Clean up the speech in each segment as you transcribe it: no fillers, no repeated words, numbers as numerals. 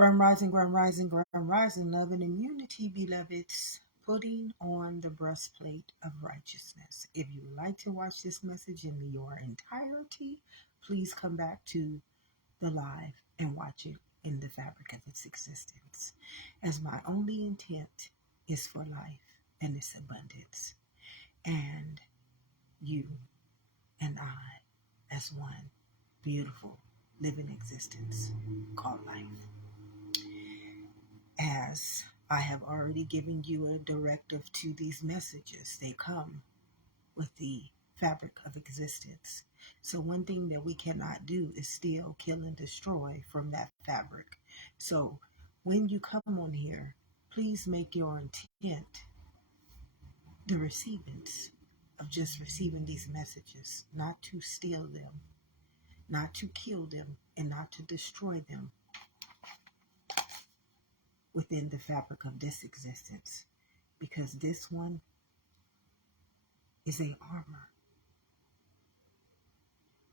Grand rising, love and immunity, beloveds. Putting on the breastplate of righteousness. If you would like to watch this message in your entirety, please come back to the live and watch it in the fabric of its existence. As my only intent is for life and its abundance. And you and I as one beautiful living existence called life. As I have already given you a directive to these messages, they come with the fabric of existence. So one thing that we cannot do is steal, kill, and destroy from that fabric. So when you come on here, please make your intent the receivance of just receiving these messages, not to steal them, not to kill them, and not to destroy them within the fabric of this existence, because this one is a armor.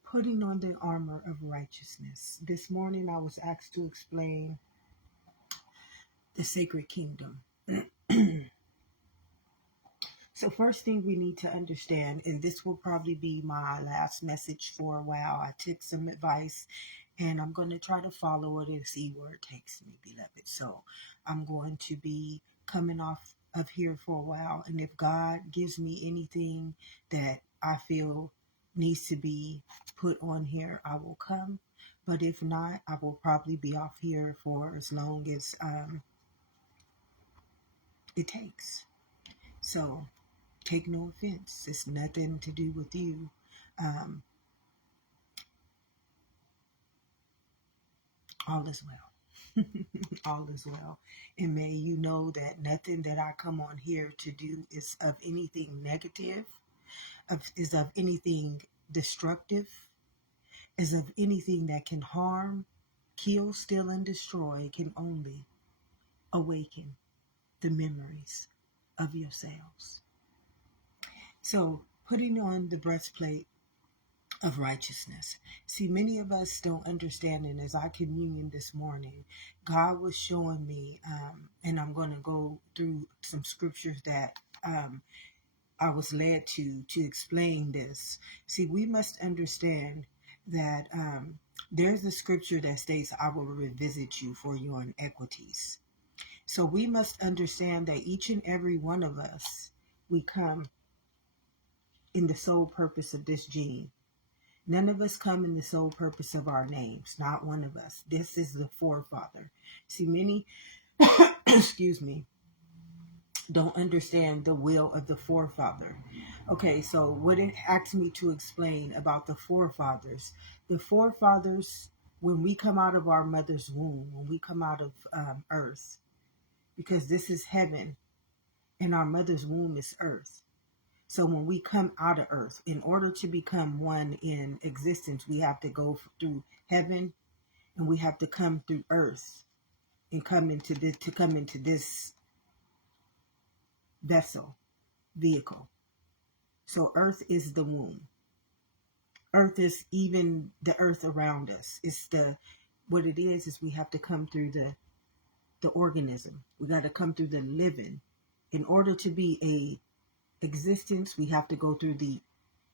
Putting on the armor of righteousness. This morning I was asked to explain the sacred kingdom. So first thing we need to understand, and this will probably be my last message for a while. I took some advice and I'm going to try to follow it and see where it takes me, beloved. So I'm going to be coming off of here for a while. And if God gives me anything that I feel needs to be put on here, I will come. But if not, I will probably be off here for as long as it takes. So take no offense. It's nothing to do with you. All is well. All is well. And may you know that nothing that I come on here to do is of anything negative, is of anything destructive, is of anything that can harm, kill, steal, and destroy. It can only awaken the memories of yourselves. So putting on the breastplate of righteousness. See, many of us don't understand, and as I communion this morning, God was showing me, and I'm going to go through some scriptures that I was led to explain this. See, we must understand that there's a scripture that states, I will revisit you for your inequities. So we must understand that each and every one of us, we come in the sole purpose of this gene. None of us come in the sole purpose of our names. Not one of us. This is the forefather. See, many, excuse me, don't understand the will of the forefather. Okay, so what it asked me to explain about the forefathers. The forefathers, when we come out of our mother's womb, when we come out of earth, because this is heaven and our mother's womb is earth. So when we come out of earth, in order to become one in existence, we have to go through heaven and we have to come through earth and come into this vehicle. So earth is the womb. Earth is even the earth around us. What it is we have to come through the organism. We got to come through the living. In order to be a existence, we have to go through the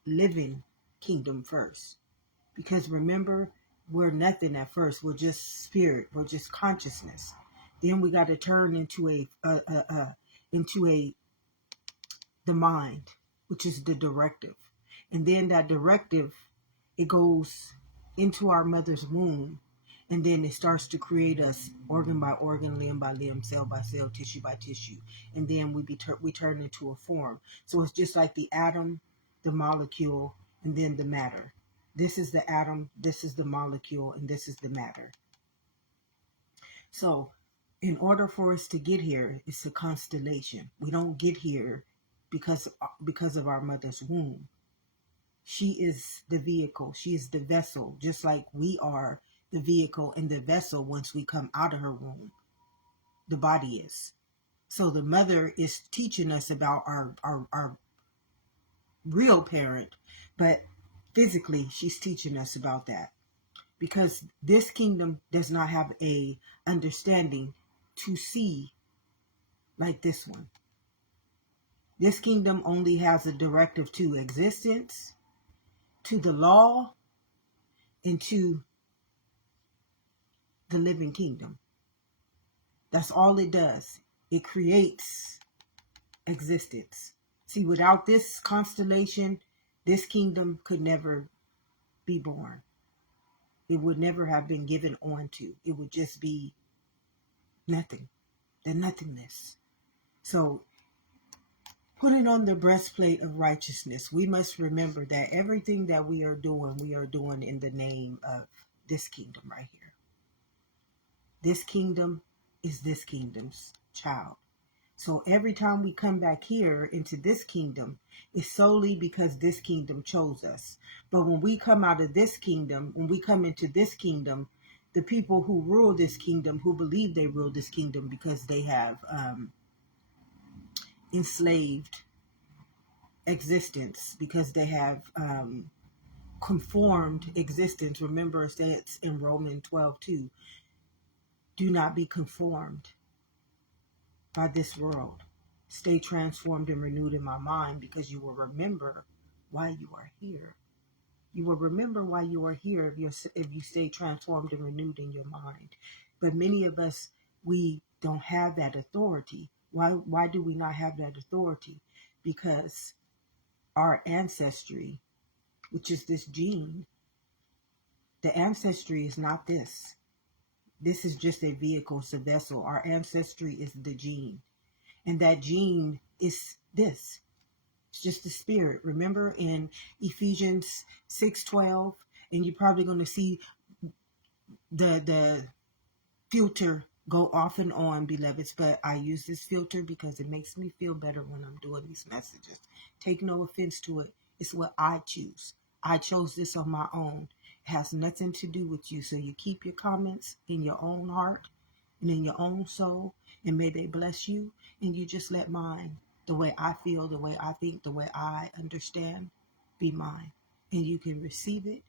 living kingdom first, because remember, we're nothing at first. We're just spirit, we're just consciousness. Then we got to turn into the mind, which is the directive, and then that directive, it goes into our mother's womb, and then it starts to create us organ by organ, limb by limb, cell by cell, tissue by tissue. And then we turn into a form. So it's just like the atom, the molecule, and then the matter. This is the atom, this is the molecule, and this is the matter. So in order for us to get here, it's a constellation. We don't get here because of our mother's womb. She is the vehicle. She is the vessel, just like we are the vehicle and the vessel once we come out of her womb. The body is. So the mother is teaching us about our real parent, but physically she's teaching us about that, because this kingdom does not have a understanding to see like this one. This kingdom only has a directive to existence, to the law, and to the living kingdom. That's all it does. It creates existence. See, without this constellation, this kingdom could never be born. It would never have been given on to. It would just be nothing, the nothingness. So, putting on the breastplate of righteousness, we must remember that everything that we are doing in the name of this kingdom right here. This kingdom is this kingdom's child. So every time we come back here into this kingdom, it's solely because this kingdom chose us. But when we come out of this kingdom, when we come into this kingdom, the people who rule this kingdom, who believe they rule this kingdom because they have enslaved existence, because they have conformed existence. Remember, it says in Romans 12:2, do not be conformed by this world. Stay transformed and renewed in my mind, because you will remember why you are here. You will remember why you are here if you stay transformed and renewed in your mind. But many of us, we don't have that authority. Why do we not have that authority? Because our ancestry, which is this gene, the ancestry is not this. This is just a vehicle, it's a vessel. Our ancestry is the gene. And that gene is this. It's just the spirit. Remember in Ephesians 6:12, and you're probably going to see the filter go off and on, beloveds, but I use this filter because it makes me feel better when I'm doing these messages. Take no offense to it. It's what I choose. I chose this on my own. It has nothing to do with you. So you keep your comments in your own heart and in your own soul, and may they bless you. And you just let mine, the way I feel, the way I think, the way I understand, be mine. And you can receive it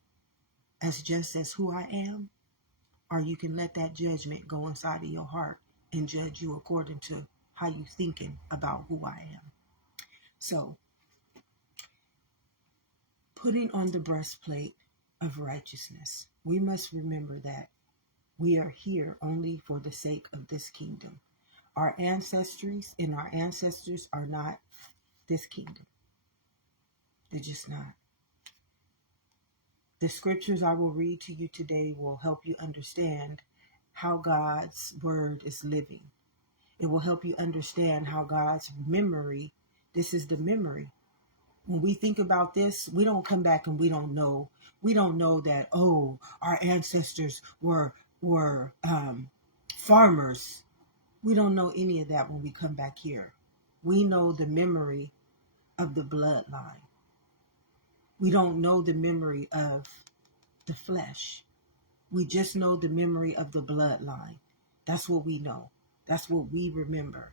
as just as who I am, or you can let that judgment go inside of your heart and judge you according to how you thinking about who I am. So, putting on the breastplate of righteousness, we must remember that we are here only for the sake of this kingdom. Our ancestries and our ancestors are not this kingdom. They're just not. The scriptures I will read to you today will help you understand how God's word is living. It will help you understand how God's memory, this is the memory. When we think about this, we don't come back and we don't know. We don't know that, oh, our ancestors were farmers. We don't know any of that when we come back here. We know the memory of the bloodline. We don't know the memory of the flesh. We just know the memory of the bloodline. That's what we know. That's what we remember.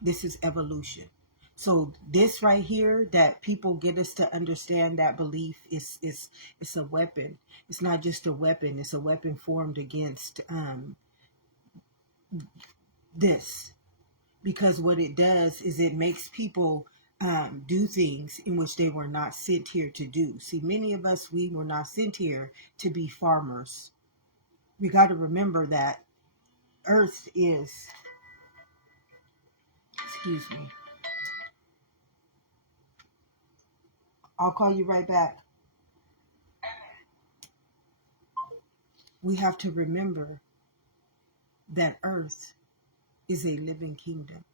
This is evolution. So this right here that people get us to understand, that belief is it's a weapon. It's not just a weapon. It's a weapon formed against this. Because what it does is it makes people do things in which they were not sent here to do. See, many of us, we were not sent here to be farmers. We got to remember that earth is, excuse me, I'll call you right back. We have to remember that earth is a living kingdom.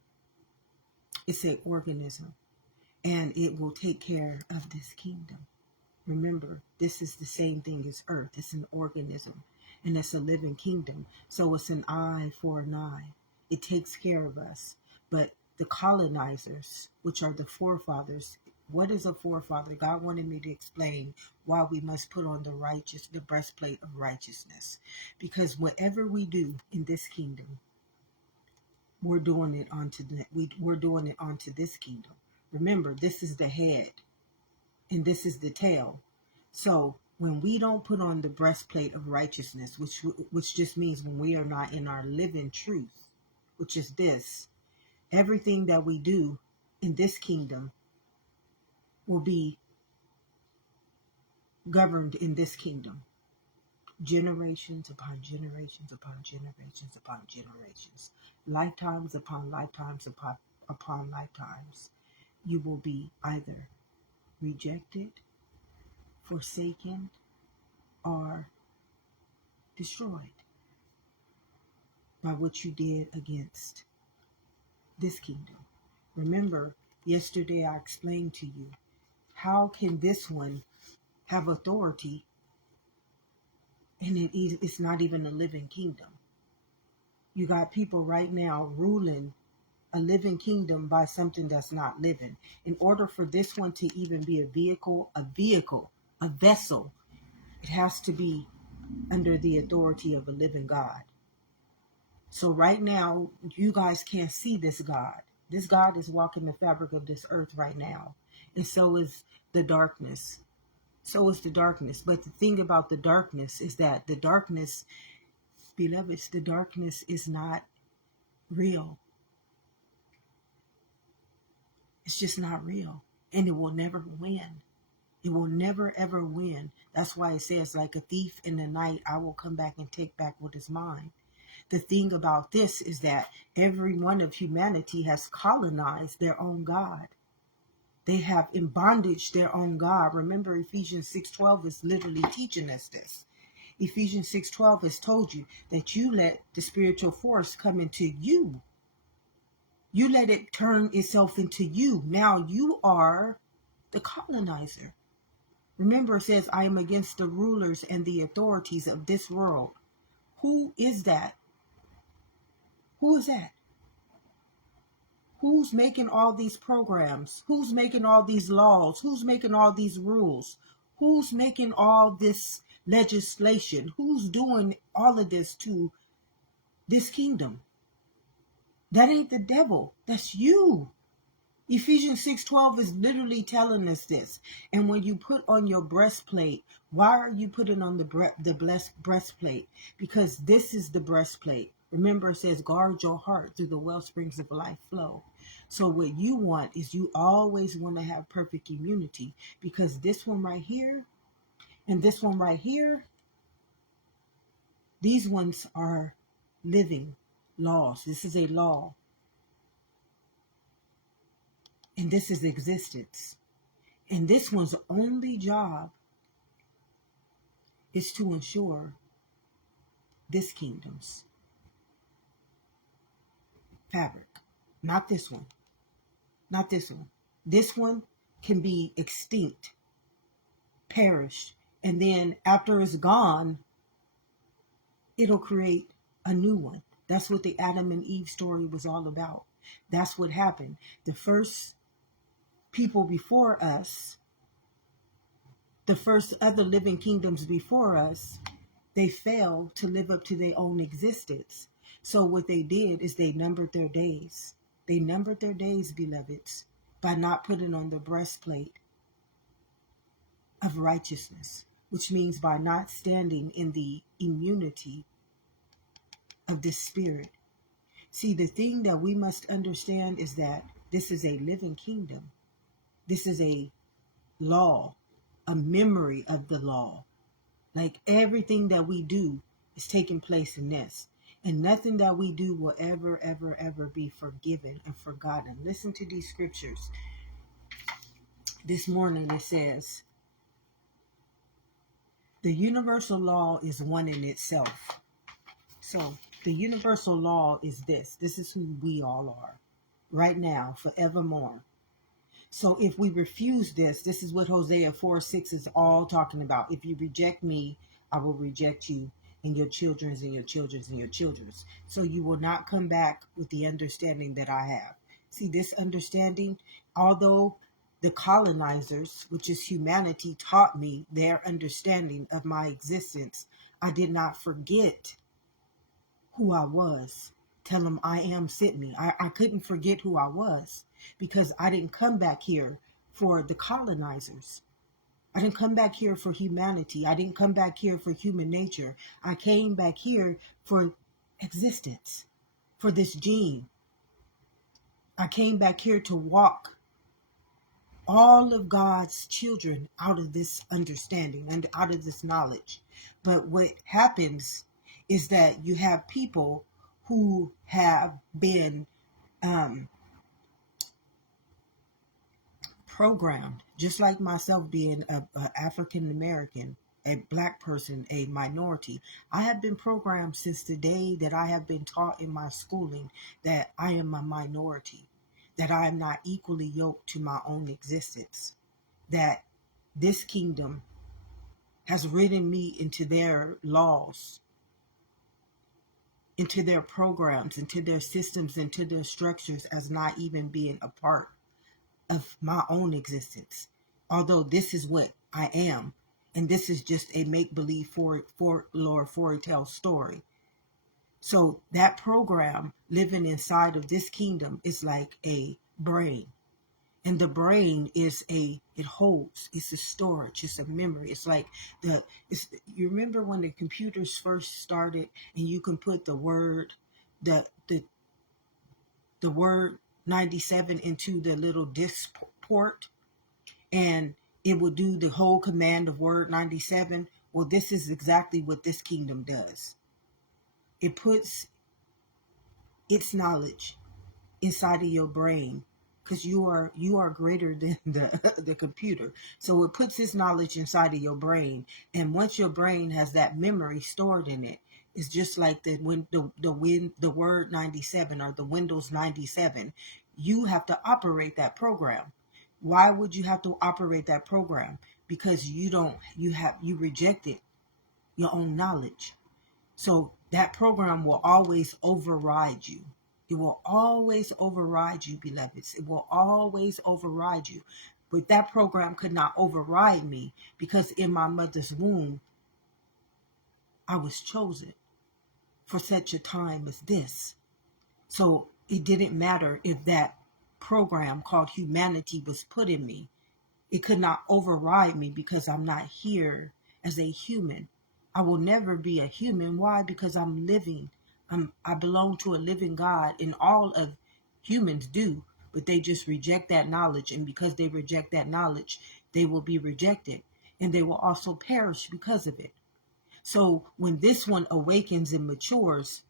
It's an organism, and it will take care of this kingdom. Remember, this is the same thing as earth. It's an organism, and it's a living kingdom. So it's an eye for an eye. It takes care of us. But the colonizers, which are the forefathers, what is a forefather? God wanted me to explain why we must put on the breastplate of righteousness. Because whatever we do in this kingdom, we're doing it onto this kingdom. Remember, this is the head and this is the tail. So when we don't put on the breastplate of righteousness, which just means when we are not in our living truth, which is this, everything that we do in this kingdom will be governed in this kingdom. Generations upon generations upon generations upon generations. Lifetimes upon lifetimes upon lifetimes. You will be either rejected, forsaken, or destroyed by what you did against this kingdom. Remember, yesterday I explained to you, how can this one have authority and it's not even a living kingdom? You got people right now ruling a living kingdom by something that's not living. In order for this one to even be a vessel, it has to be under the authority of a living God. So right now, you guys can't see this God. This God is walking the fabric of this earth right now. And so is the darkness. So is the darkness. But the thing about the darkness is that the darkness, beloveds, the darkness is not real. It's just not real. And it will never win. It will never, ever win. That's why it says, like a thief in the night, I will come back and take back what is mine. The thing about this is that every one of humanity has colonized their own God. They have in bondage their own God. Remember, Ephesians 6:12 is literally teaching us this. Ephesians 6:12 has told you that you let the spiritual force come into you. You let it turn itself into you. Now you are the colonizer. Remember, it says, I am against the rulers and the authorities of this world. Who is that? Who is that? Who's making all these programs? Who's making all these laws? Who's making all these rules? Who's making all this legislation? Who's doing all of this to this kingdom? That ain't the devil. That's you. Ephesians 6:12 is literally telling us this. And when you put on your breastplate, why are you putting on the breastplate? Because this is the breastplate. Remember, it says, guard your heart through the well springs of life flow. So what you want is, you always want to have perfect immunity, because this one right here and this one right here, these ones are living laws. This is a law. And this is existence. And this one's only job is to ensure this kingdom's fabric. Not this one. Not this one. This one can be extinct, perished, and then after it's gone, it'll create a new one. That's what the Adam and Eve story was all about. That's what happened. The first people before us, the first other living kingdoms before us, they failed to live up to their own existence. So what they did is they numbered their days. They numbered their days, beloveds, by not putting on the breastplate of righteousness, which means by not standing in the immunity of the spirit. See, the thing that we must understand is that this is a living kingdom. This is a law, a memory of the law. Like everything that we do is taking place in this. And nothing that we do will ever, ever, ever be forgiven and forgotten. Listen to these scriptures. This morning it says, the universal law is one in itself. So the universal law is this. This is who we all are right now, forevermore. So if we refuse this, this is what Hosea 4:6 is all talking about. If you reject me, I will reject you, and your children's and your children's and your children's. So you will not come back with the understanding that I have. See, this understanding, although the colonizers, which is humanity, taught me their understanding of my existence, I did not forget who I was. Tell them I am sent me. I couldn't forget who I was, because I didn't come back here for the colonizers. I didn't come back here for humanity. I didn't come back here for human nature. I came back here for existence, for this gene. I came back here to walk all of God's children out of this understanding and out of this knowledge. But what happens is that you have people who have been programmed, just like myself being a African American, a black person, a minority. I have been programmed since the day that I have been taught in my schooling that I am a minority, that I am not equally yoked to my own existence, that this kingdom has written me into their laws, into their programs, into their systems, into their structures as not even being a part of my own existence. Although this is what I am, and this is just a make-believe folklore fairy tale story. So that program living inside of this kingdom is like a brain. And the brain is it holds, it's a storage, it's a memory. It's like you remember when the computers first started and you can put the word, the word 97 into the little disk port, and it will do the whole command of word 97. Well, this is exactly what this kingdom does. It puts its knowledge inside of your brain, because you are greater than the computer. So it puts its knowledge inside of your brain, and once your brain has that memory stored in it, it's just like the word 97 or the Windows 97. You have to operate that program. Why would you have to operate that program? Because you rejected your own knowledge. So that program will always override you. It will always override you, beloveds. It will always override you. But that program could not override me, because in my mother's womb, I was chosen for such a time as this. So it didn't matter if that program called humanity was put in me. It could not override me, because I'm not here as a human. I will never be a human. Why? Because I'm living. I belong to a living God, and all of humans do, but they just reject that knowledge. And because they reject that knowledge, they will be rejected, and they will also perish because of it. So when this one awakens and matures,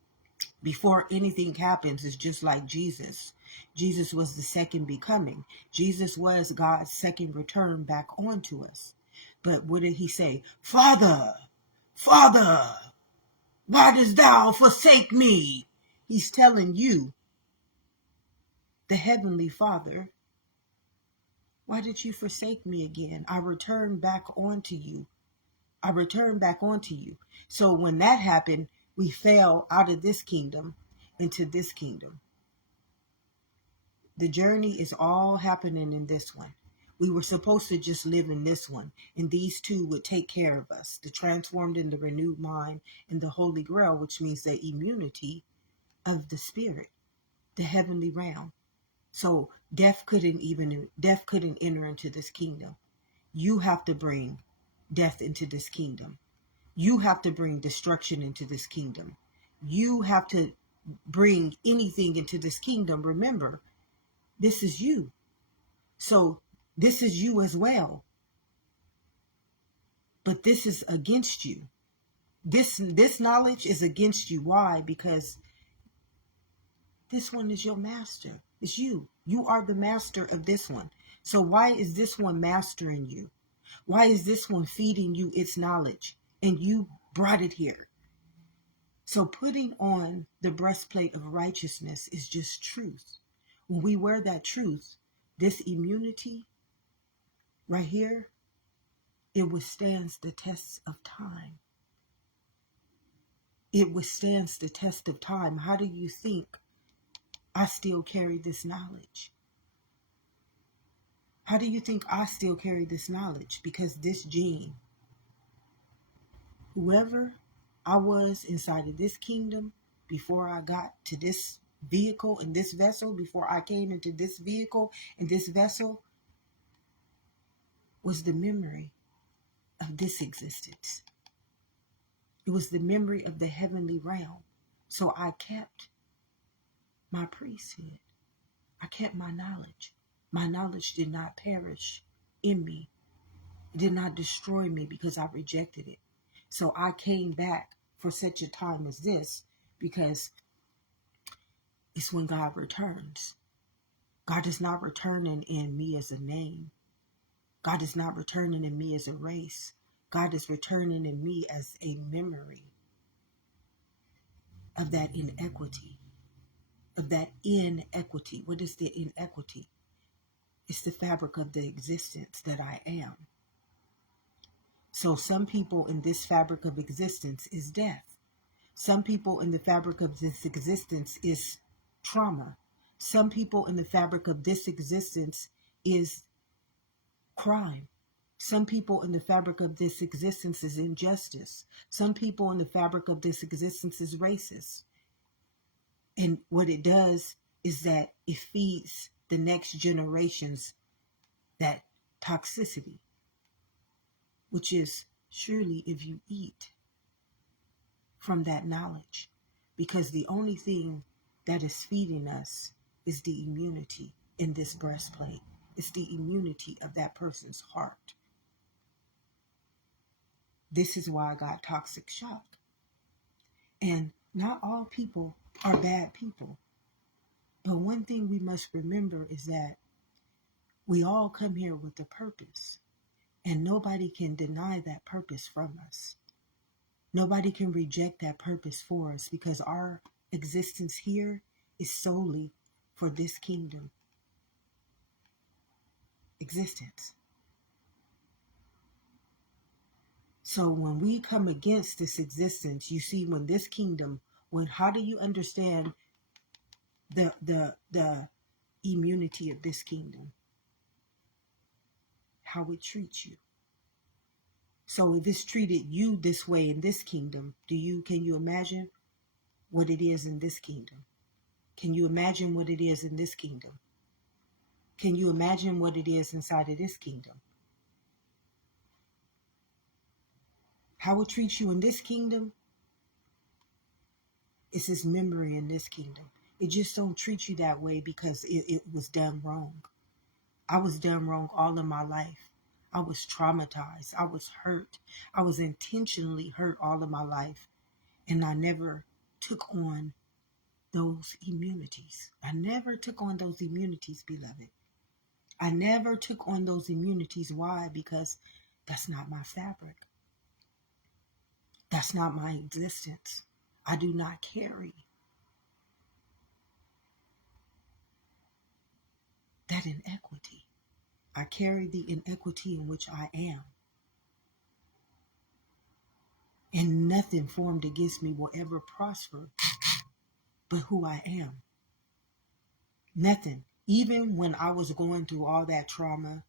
before anything happens, it's just like Jesus. Jesus was the second becoming. Jesus was God's second return back onto us. But what did he say? Father, Father, why dost thou forsake me? He's telling you, the Heavenly Father, why did you forsake me again? I return back onto you. I return back onto you. So when that happened, we fell out of this kingdom into this kingdom. The journey is all happening in this one. We were supposed to just live in this one, and these two would take care of us, the transformed and the renewed mind and the Holy Grail, which means the immunity of the spirit, the heavenly realm. So death couldn't enter into this kingdom. You have to bring death into this kingdom. You have to bring destruction into this kingdom. You have to bring anything into this kingdom. Remember, this is you. So this is you as well. But this is against you. This knowledge is against you. Why? Because this one is your master. It's you. You are the master of this one. So why is this one mastering you? Why is this one feeding you its knowledge? And you brought it here. So putting on the breastplate of righteousness is just truth. When we wear that truth, this immunity right here, it withstands the tests of time. It withstands the test of time. How do you think I still carry this knowledge? How do you think I still carry this knowledge? Because this gene, whoever I was inside of this kingdom before I got to this vehicle and this vessel, before I came into this vehicle and this vessel, was the memory. of this existence. It was the memory of the heavenly realm. So I kept my priesthood. I kept my knowledge. My knowledge did not perish in me. It did not destroy me because I rejected it. So I came back for such a time as this because it's when God returns. God is not returning in me as a name. God is not returning in me as a race. God is returning in me as a memory of that inequity, of that inequity. What is the inequity? It's the fabric of the existence that I am. So some people in this fabric of existence is death. Some people in the fabric of this existence is trauma. Some people in the fabric of this existence is crime. Some people in the fabric of this existence is injustice. Some people in the fabric of this existence is racist. And what it does is that it feeds the next generations that toxicity, which is surely if you eat from that knowledge, because the only thing that is feeding us is the immunity in this breastplate. It's the immunity of that person's heart. This is why I got toxic shock. And not all people are bad people. But one thing we must remember is that we all come here with a purpose. And nobody can deny that purpose from us. Nobody can reject that purpose for us because our existence here is solely for this kingdom existence. So when we come against this existence, you see, when this kingdom, how do you understand the immunity of this kingdom? How it treats you. So if it's treated you this way in this kingdom, can you imagine what it is in this kingdom? Can you imagine what it is in this kingdom? Can you imagine what it is inside of this kingdom? How it treats you in this kingdom is his memory in this kingdom. It just don't treat you that way because it was done wrong. I was done wrong all of my life. I was traumatized. I was hurt. I was intentionally hurt all of my life. And I never took on those immunities. I never took on those immunities, beloved. I never took on those immunities. Why? Because that's not my fabric. That's not my existence. I do not carry that inequity. I carry the inequity in which I am. And nothing formed against me will ever prosper but who I am. Nothing. Even when I was going through all that trauma,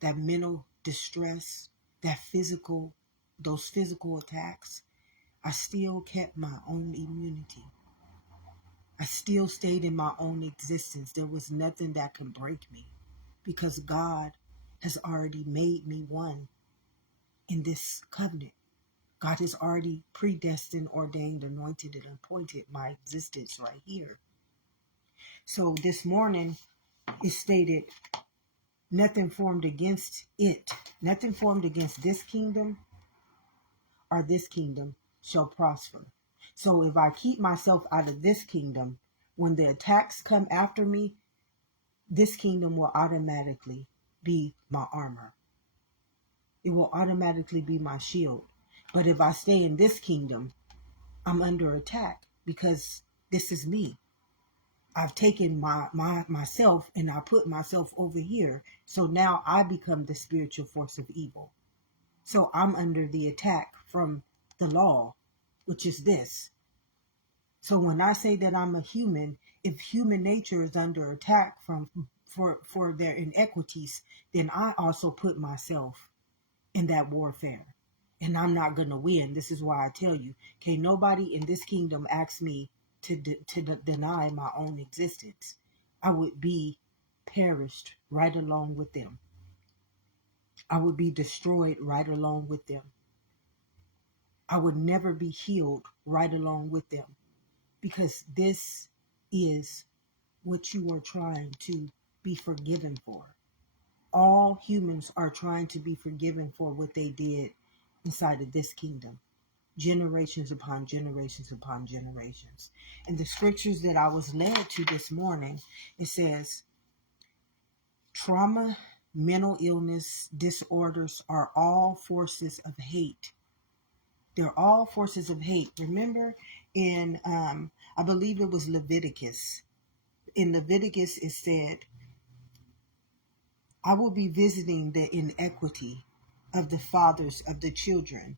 that mental distress, those physical attacks, I still kept my own immunity. I still stayed in my own existence. There was nothing that can break me because God has already made me one in this covenant. God has already predestined, ordained, anointed, and appointed my existence right here. So this morning it stated, nothing formed against it, nothing formed against this kingdom or this kingdom shall prosper. So if I keep myself out of this kingdom, when the attacks come after me, this kingdom will automatically be my armor. It will automatically be my shield. But if I stay in this kingdom, I'm under attack because this is me. I've taken myself and I put myself over here. So now I become the spiritual force of evil. So I'm under the attack from the law, which is this. So when I say that I'm a human, if human nature is under attack for their inequities, then I also put myself in that warfare. And I'm not going to win. This is why I tell you, can't nobody in this kingdom ask me to deny my own existence. I would be perished right along with them. I would be destroyed right along with them. I would never be healed right along with them, because this is what you are trying to be forgiven for. All humans are trying to be forgiven for what they did inside of this kingdom, generations upon generations upon generations. And the scriptures that I was led to this morning, it says, trauma, mental illness, disorders are all forces of hate. They're all forces of hate. Remember in, I believe it was Leviticus. In Leviticus, it said, I will be visiting the inequity of the fathers of the children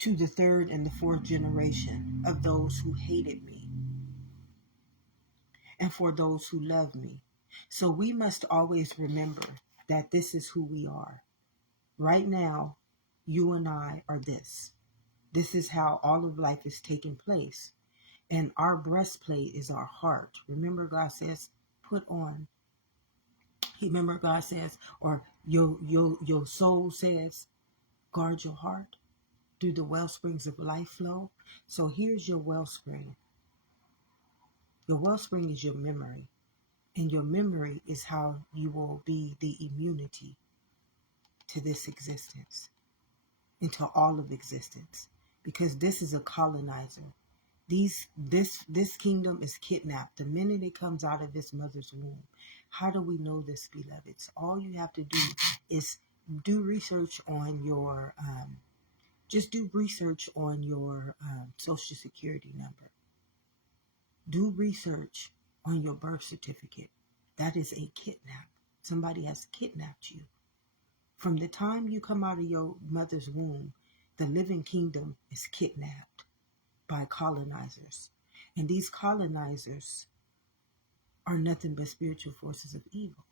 to the third and the fourth generation of those who hated me, and for those who love me. So we must always remember that this is who we are. Right now, you and I are this. This is how all of life is taking place. And our breastplate is our heart. Remember, God says, put on. Remember, God says, or your soul says, guard your heart. Do the well springs of life flow? So here's your wellspring. Your wellspring is your memory. And your memory is how you will be the immunity to this existence, into all of existence. Because this is a colonizer. This kingdom is kidnapped the minute it comes out of its mother's womb. How do we know this, beloveds? All you have to do is do research on your social security number. Do research on your birth certificate. That is a kidnap. Somebody has kidnapped you. From the time you come out of your mother's womb, the living kingdom is kidnapped by colonizers. And these colonizers are nothing but spiritual forces of evil.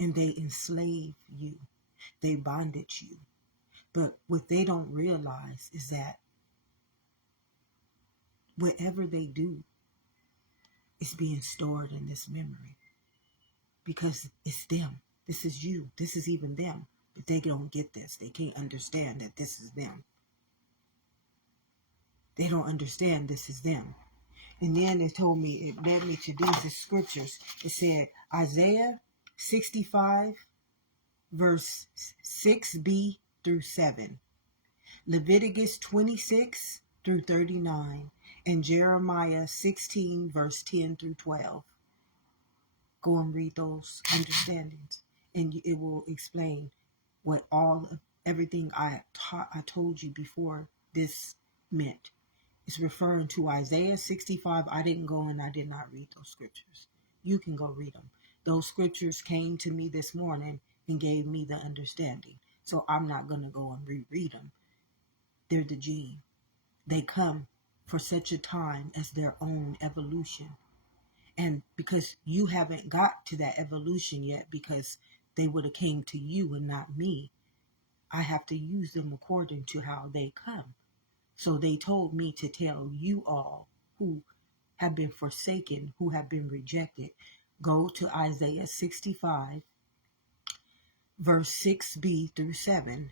And they enslave you. They bondage you. But what they don't realize is that whatever they do is being stored in this memory. Because it's them. This is you. This is even them. But they don't get this. They can't understand that this is them. They don't understand this is them. And then it led me to these scriptures. It said Isaiah 65, verse 6b through 7. Leviticus 26 through 39. And Jeremiah 16, verse 10 through 12. Go and read those understandings, and it will explain what everything I told you before this meant. It's referring to Isaiah 65. I didn't go and I did not read those scriptures. You can go read them. Those scriptures came to me this morning and gave me the understanding. So I'm not going to go and reread them. They're the gene. They come for such a time as their own evolution. And because you haven't got to that evolution yet, because they would have came to you and not me, I have to use them according to how they come. So they told me to tell you all who have been forsaken, who have been rejected, go to Isaiah 65, verse 6b through 7,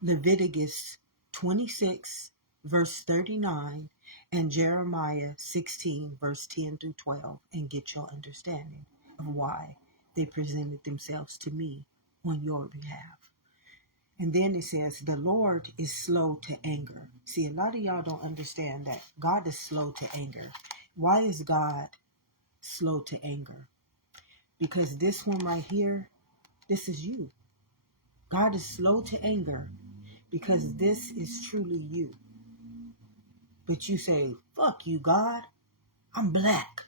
Leviticus 26, verse 39, and Jeremiah 16, verse 10 through 12, and get your understanding of why they presented themselves to me on your behalf. And then it says, the Lord is slow to anger. See, a lot of y'all don't understand that God is slow to anger. Why is God slow to anger? Because this one right here, this is you. God is slow to anger because this is truly you. But you say, fuck you, God. I'm black.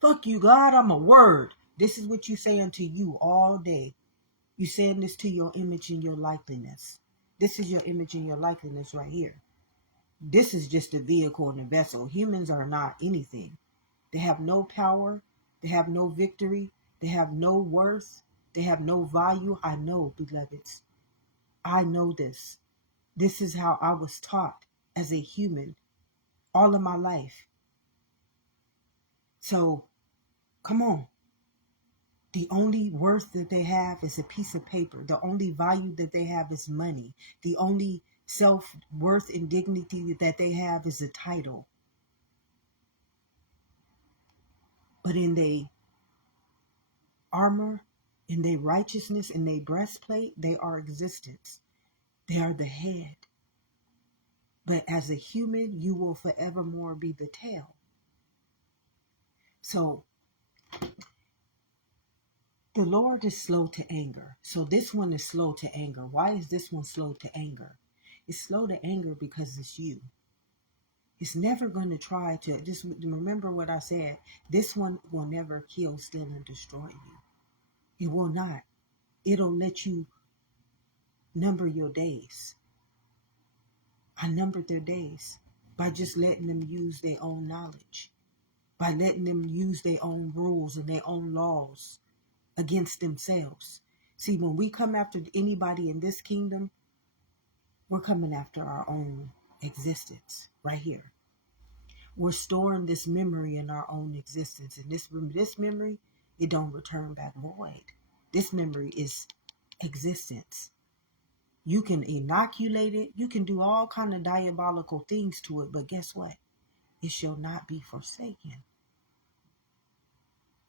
Fuck you, God. I'm a word. This is what you say unto you all day. You saying this to your image and your likeness. This is your image and your likeness right here. This is just a vehicle and a vessel. Humans are not anything. They have no power. They have no victory. They have no worth. They have no value. I know, beloveds. I know this. This is how I was taught as a human all of my life. So, come on. The only worth that they have is a piece of paper. The only value that they have is money. The only self-worth and dignity that they have is a title. But in their armor, in their righteousness, in their breastplate, they are existence. They are the head. But as a human, you will forevermore be the tail. So the Lord is slow to anger. So this one is slow to anger. Why is this one slow to anger? It's slow to anger because it's you. It's never going to try to, just remember what I said. This one will never kill, steal, and destroy you. It will not. It'll let you number your days. I numbered their days by just letting them use their own knowledge, by letting them use their own rules and their own laws against themselves. See, when we come after anybody in this kingdom, we're coming after our own existence right here. We're storing this memory in our own existence. And this memory, it don't return back void. This memory is existence. You can inoculate it. You can do all kind of diabolical things to it. But guess what? It shall not be forsaken.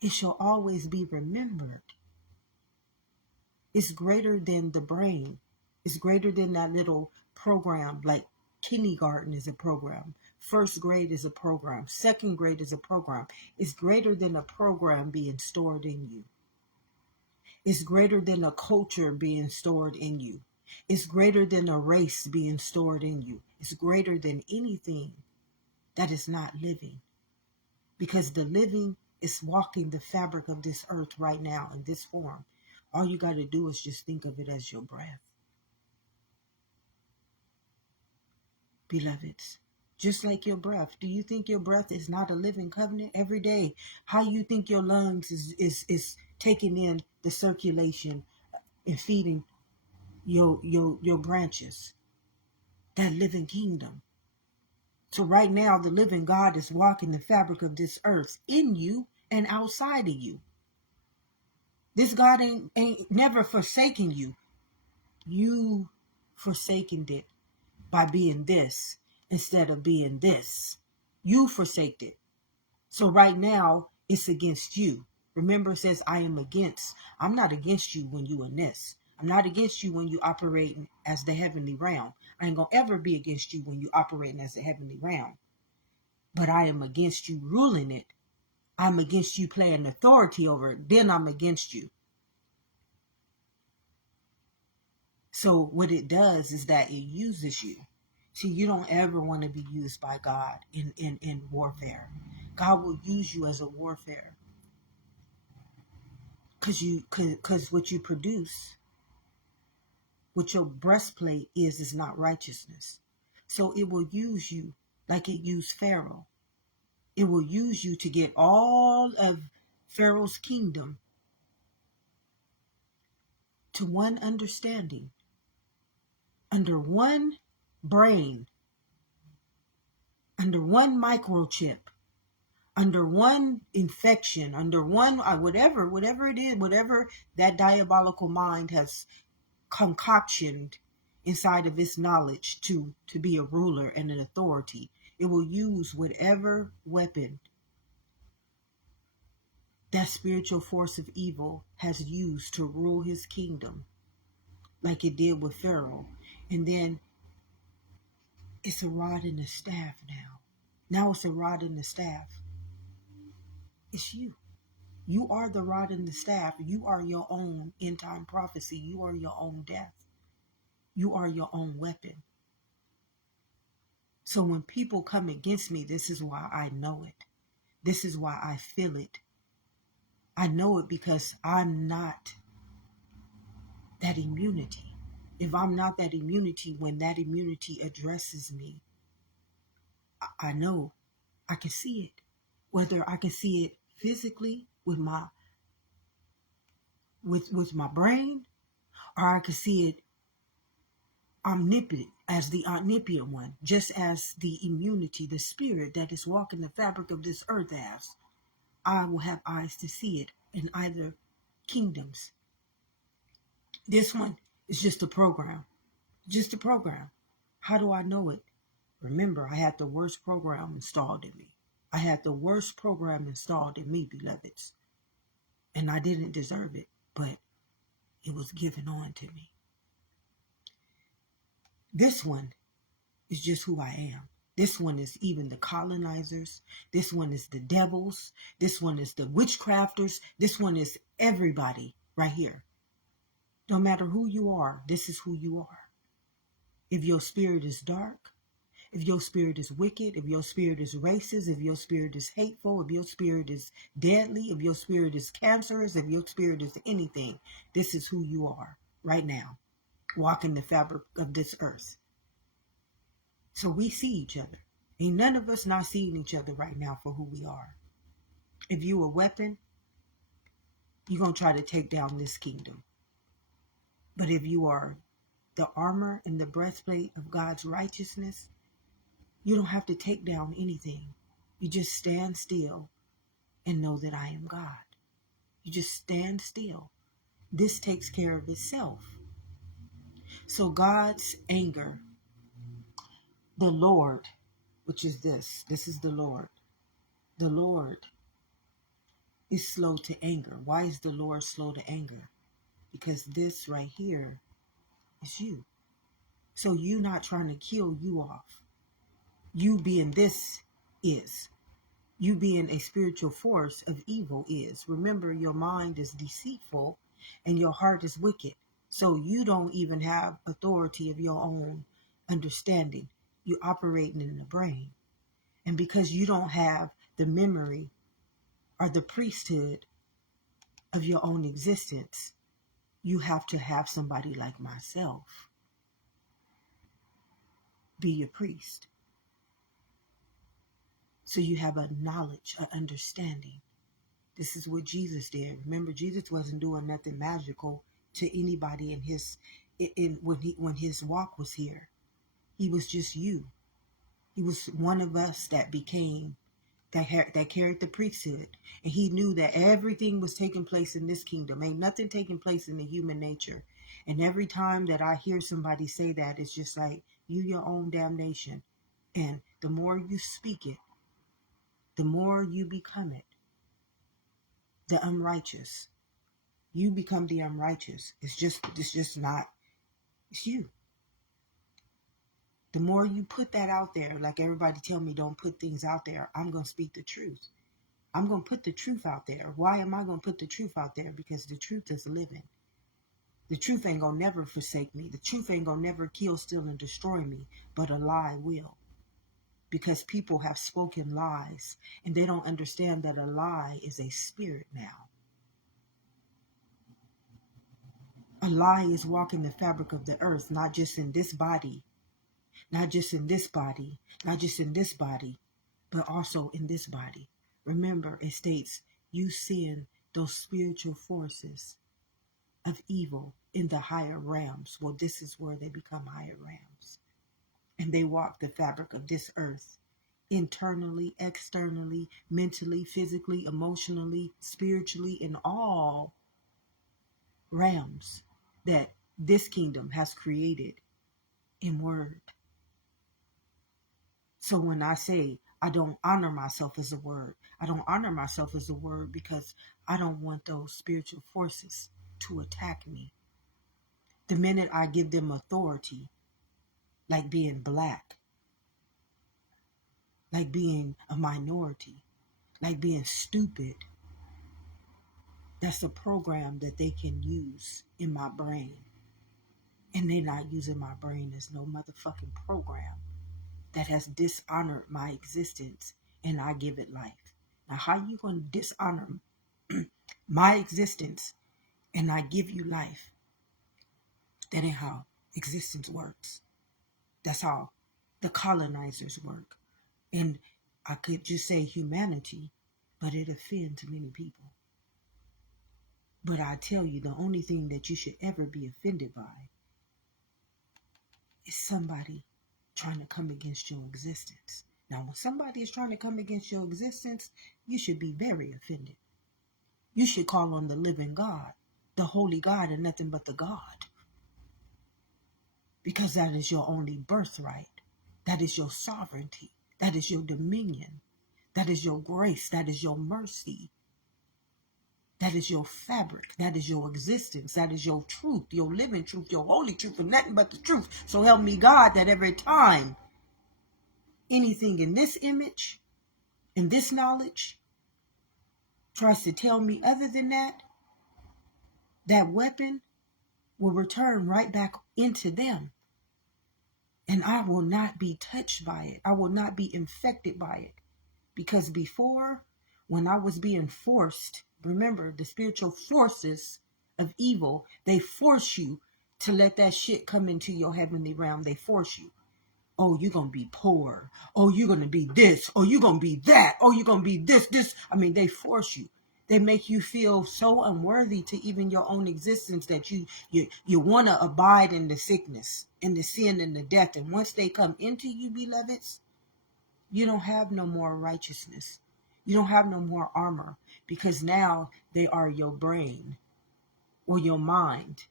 It shall always be remembered. It's greater than the brain. It's greater than that little program. Like kindergarten is a program. First grade is a program. Second grade is a program. It's greater than a program being stored in you. It's greater than a culture being stored in you. It's greater than a race being stored in you. It's greater than anything that is not living. Because the living is walking the fabric of this earth right now in this form. All you got to do is just think of it as your breath. Beloveds, just like your breath. Do you think your breath is not a living covenant every day? How you think your lungs is taking in the circulation and feeding your branches? That living kingdom. So right now, the living God is walking the fabric of this earth in you and outside of you. This God ain't never forsaken you. You forsaken it by being this instead of being this. You forsaked it. So right now, it's against you. Remember, it says, I'm not against you when you in this. I'm not against you when you operating as the heavenly realm. I ain't going to ever be against you when you operating as the heavenly realm. But I am against you ruling it. I'm against you playing authority over it. Then I'm against you. So what it does is that it uses you. See, you don't ever want to be used by God in warfare. God will use you as a warfare. Because what you produce, what your breastplate is not righteousness. So it will use you like it used Pharaoh. It will use you to get all of Pharaoh's kingdom to one understanding, under one brain, under one microchip, under one infection, under one whatever it is, whatever that diabolical mind has concoctioned inside of its knowledge to be a ruler and an authority. It will use whatever weapon that spiritual force of evil has used to rule his kingdom, like it did with Pharaoh. And then it's a rod and a staff now. Now it's a rod and a staff. It's you. You are the rod and the staff. You are your own end time prophecy. You are your own death. You are your own weapon. So when people come against me, this is why I know it. This is why I feel it. I know it because I'm not that immunity. If I'm not that immunity, when that immunity addresses me, I know. I can see it. Whether I can see it physically with my brain, or I can see it omnipotent as the omnipotent one, just as the immunity, the spirit that is walking the fabric of this earth has. I will have eyes to see it in either kingdoms. This one is just a program. Just a program. How do I know it? Remember, I had the worst program installed in me. I had the worst program installed in me, beloveds. And I didn't deserve it, but it was given on to me. This one is just who I am. This one is even the colonizers. This one is the devils. This one is the witchcrafters. This one is everybody right here. No matter who you are, this is who you are. If your spirit is dark, if your spirit is wicked, if your spirit is racist, if your spirit is hateful, if your spirit is deadly, if your spirit is cancerous, if your spirit is anything, this is who you are right now, walking the fabric of this earth. So we see each other. Ain't none of us not seeing each other right now for who we are. If you a weapon, you're going to try to take down this kingdom. But if you are the armor and the breastplate of God's righteousness, you don't have to take down anything. You just stand still and know that I am God. You just stand still. This takes care of itself. So God's anger, the Lord, which is this is the Lord. The Lord is slow to anger. Why is the Lord slow to anger? Because this right here is you. So you not trying to kill you off. You being this is. You being a spiritual force of evil is. Remember, your mind is deceitful and your heart is wicked. So you don't even have authority of your own understanding. You operating in the brain. And because you don't have the memory or the priesthood of your own existence, you have to have somebody like myself be your priest. So you have a knowledge, an understanding. This is what Jesus did. Remember, Jesus wasn't doing nothing magical to anybody when his walk was here. He was just you. He was one of us that carried the priesthood. And he knew that everything was taking place in this kingdom. Ain't nothing taking place in the human nature. And every time that I hear somebody say that, it's just like, you your own damnation. And the more you speak it, the more you become it. The unrighteous. You become the unrighteous. It's you. The more you put that out there, like everybody tell me don't put things out there, I'm going to speak the truth. I'm going to put the truth out there. Why am I going to put the truth out there? Because the truth is living. The truth ain't going to never forsake me. The truth ain't going to never kill, steal, and destroy me, but a lie will. Because people have spoken lies, and they don't understand that a lie is a spirit now. A lie is walking the fabric of the earth, not just in this body, not just in this body, not just in this body, but also in this body. Remember, it states, you send those spiritual forces of evil in the higher realms. Well, this is where they become higher realms. And they walk the fabric of this earth, internally, externally, mentally, physically, emotionally, spiritually, in all realms that this kingdom has created in word. So when I say I don't honor myself as a word, I don't honor myself as a word because I don't want those spiritual forces to attack me. The minute I give them authority, like being black, like being a minority, like being stupid, that's a program that they can use in my brain. And they're not using my brain as no motherfucking program that has dishonored my existence, and I give it life. Now, how you going to dishonor my existence and I give you life? That ain't how existence works. That's how the colonizers work. And I could just say humanity, but it offends many people. But I tell you, the only thing that you should ever be offended by is somebody trying to come against your existence. Now, when somebody is trying to come against your existence, you should be very offended. You should call on the living God the holy God and nothing but the God. Because that is your only birthright. That is your sovereignty. That is your dominion. That is your grace. That is your mercy. That is your fabric. That is your existence. That is your truth, your living truth, your holy truth, and nothing but the truth. So help me God that every time anything in this image, in this knowledge, tries to tell me other than that, that weapon will return right back into them. And I will not be touched by it. I will not be infected by it. Because before, when I was being forced, remember the spiritual forces of evil, they force you to let that shit come into your heavenly realm. They force you. Oh, you're going to be poor. Oh, you're going to be this. Oh, you're going to be that. Oh, you're going to be this. I mean, they force you. They make you feel so unworthy to even your own existence that you want to abide in the sickness, in the sin, and the death. And once they come into you, beloveds, you don't have no more righteousness. You don't have no more armor, because now they are your brain or your mind.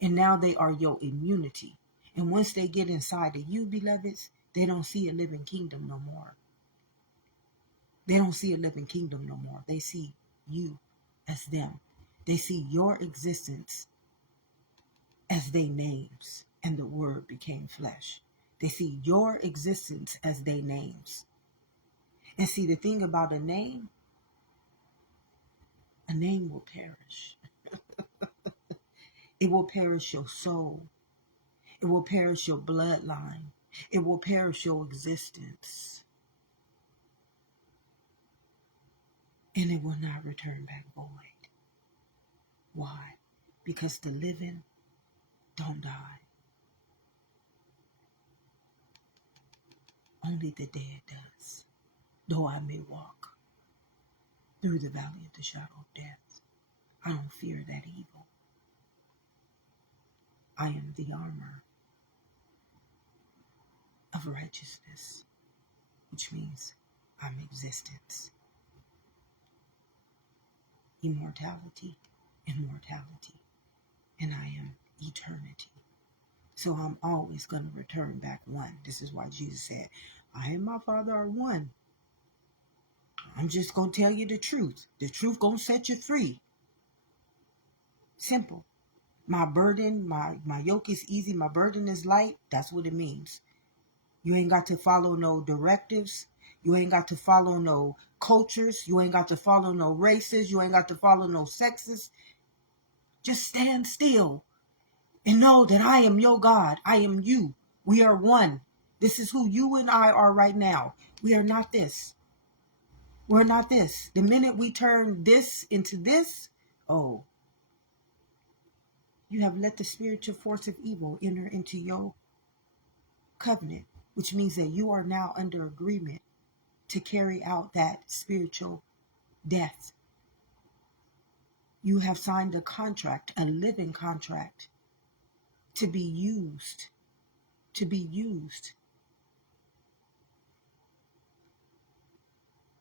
And now they are your immunity. And once they get inside of you, beloveds, they don't see a living kingdom no more. They don't see a living kingdom no more. They see you as them. They see your existence as they names, and the word became flesh. They see your existence as they names. And see, the thing about a name will perish. It will perish your soul. It will perish your bloodline. It will perish your existence. And it will not return back void. Why? Because the living don't die. Only the dead does. Though I may walk through the valley of the shadow of death, I don't fear that evil. I am the armor of righteousness, which means I'm existence. Immortality, and I am eternity. So I'm always going to return back one. This is why Jesus said, I and my Father are one. I'm just going to tell you the truth. The truth going to set you free. Simple. My burden, my yoke is easy. My burden is light. That's what it means. You ain't got to follow no directives. You ain't got to follow no cultures. You ain't got to follow no races. You ain't got to follow no sexes. Just stand still and know that I am your God. I am you. We are one. This is who you and I are right now. We are not this. We're not this. The minute we turn this into this, oh, you have let the spiritual force of evil enter into your covenant, which means that you are now under agreement to carry out that spiritual death. You have signed a contract, a living contract, to be used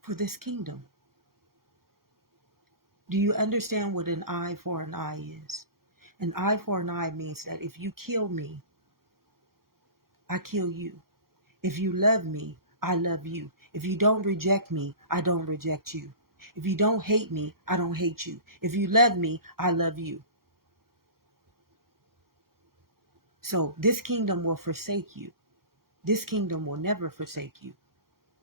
for this kingdom. Do you understand what an eye for an eye is? An eye for an eye means that if you kill me, I kill you. If you love me, I love you. If you don't reject me, I don't reject you. If you don't hate me, I don't hate you. If you love me, I love you. So this kingdom will forsake you. This kingdom will never forsake you.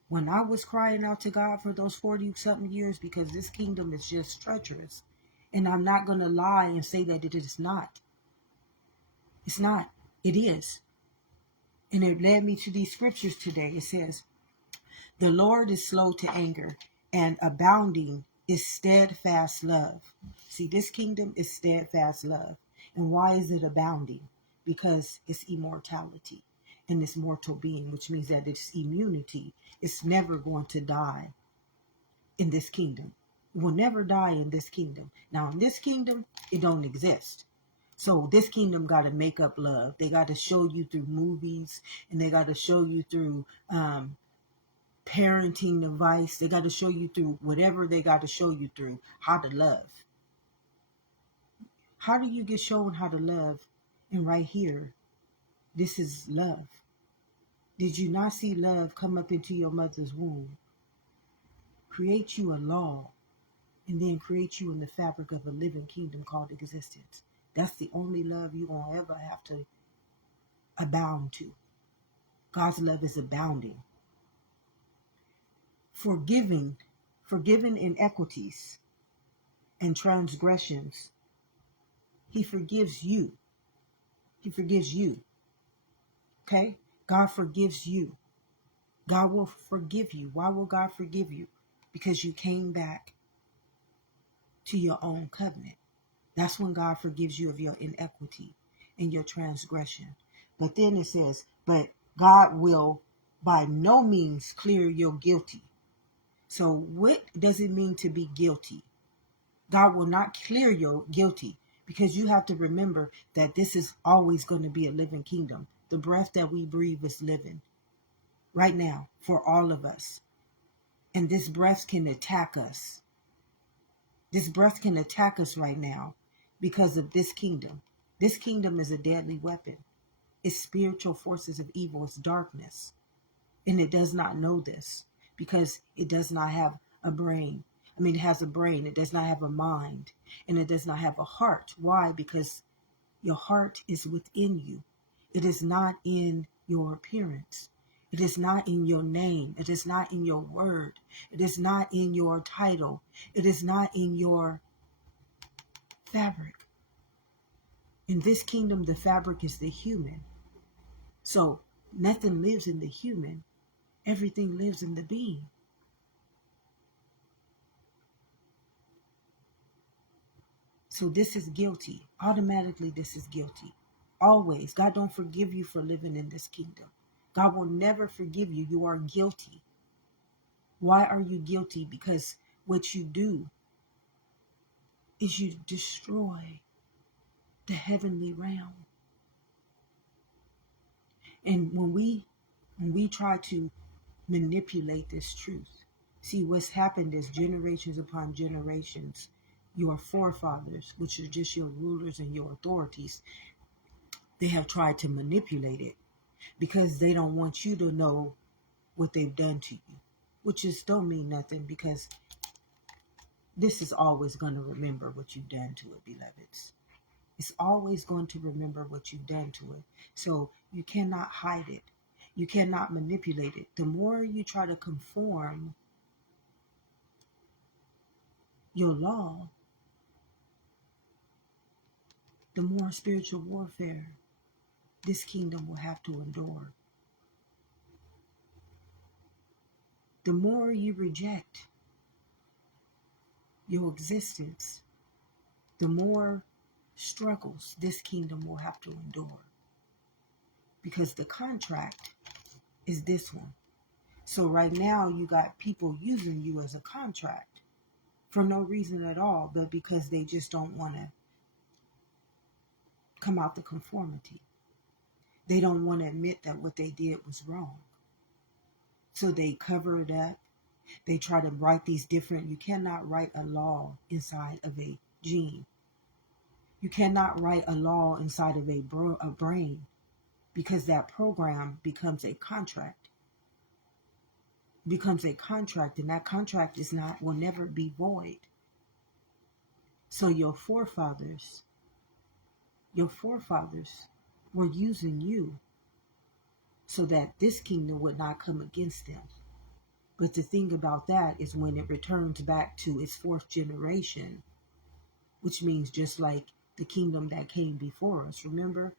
When I was crying out to God for those 40-something years, because this kingdom is just treacherous, and I'm not going to lie and say that it is not. It's not. It is. And it led me to these scriptures today. It says, the Lord is slow to anger, and abounding is steadfast love. See, this kingdom is steadfast love. And why is it abounding? Because it's immortality and it's mortal being, which means that it's immunity. It's never going to die in this kingdom. It will never die in this kingdom. Now, in this kingdom, it don't exist. So this kingdom got to make up love. They got to show you through movies, and they got to show you through parenting advice. They got to show you through whatever they got to show you through how to love. How do you get shown how to love? And right here, this is love. Did you not see love come up into your mother's womb, create you a law, and then create you in the fabric of a living kingdom called existence? That's the only love you won't ever have to abound to. God's love is abounding. Forgiving inequities and transgressions. He forgives you. He forgives you. Okay? God forgives you. God will forgive you. Why will God forgive you? Because you came back to your own covenant. That's when God forgives you of your inequity and your transgression. But then it says, but God will by no means clear your guilty. So what does it mean to be guilty? God will not clear your guilty, because you have to remember that this is always going to be a living kingdom. The breath that we breathe is living right now for all of us. And this breath can attack us. This breath can attack us right now because of this kingdom. This kingdom is a deadly weapon. It's spiritual forces of evil. It's darkness. And it does not know this because it does not have a brain. I mean, it has a brain. It does not have a mind. And it does not have a heart. Why? Because your heart is within you. It is not in your appearance. It is not in your name. It is not in your word. It is not in your title. It is not in your fabric. In this kingdom, the fabric is the human. So nothing lives in the human. Everything lives in the being. So this is guilty. Automatically, this is guilty. Always. God don't forgive you for living in this kingdom. God will never forgive you. You are guilty. Why are you guilty? Because what you do is you destroy the heavenly realm. And when we try to manipulate this truth, see, what's happened is generations upon generations, your forefathers, which are just your rulers and your authorities, they have tried to manipulate it because they don't want you to know what they've done to you, which is don't mean nothing, because this is always going to remember what you've done to it, beloveds. It's always going to remember what you've done to it. So you cannot hide it. You cannot manipulate it. The more you try to conform your law, the more spiritual warfare this kingdom will have to endure. The more you reject your existence, the more struggles this kingdom will have to endure. Because the contract is this one. So right now you got people using you as a contract for no reason at all, but because they just don't want to come out the conformity. They don't want to admit that what they did was wrong. So they cover it up. They try to write these different, you cannot write a law inside of a gene. You cannot write a law inside of a brain, because that program becomes a contract. Becomes a contract, and that contract will never be void. So your forefathers were using you so that this kingdom would not come against them. But the thing about that is when it returns back to its fourth generation, which means just like the kingdom that came before us. Remember,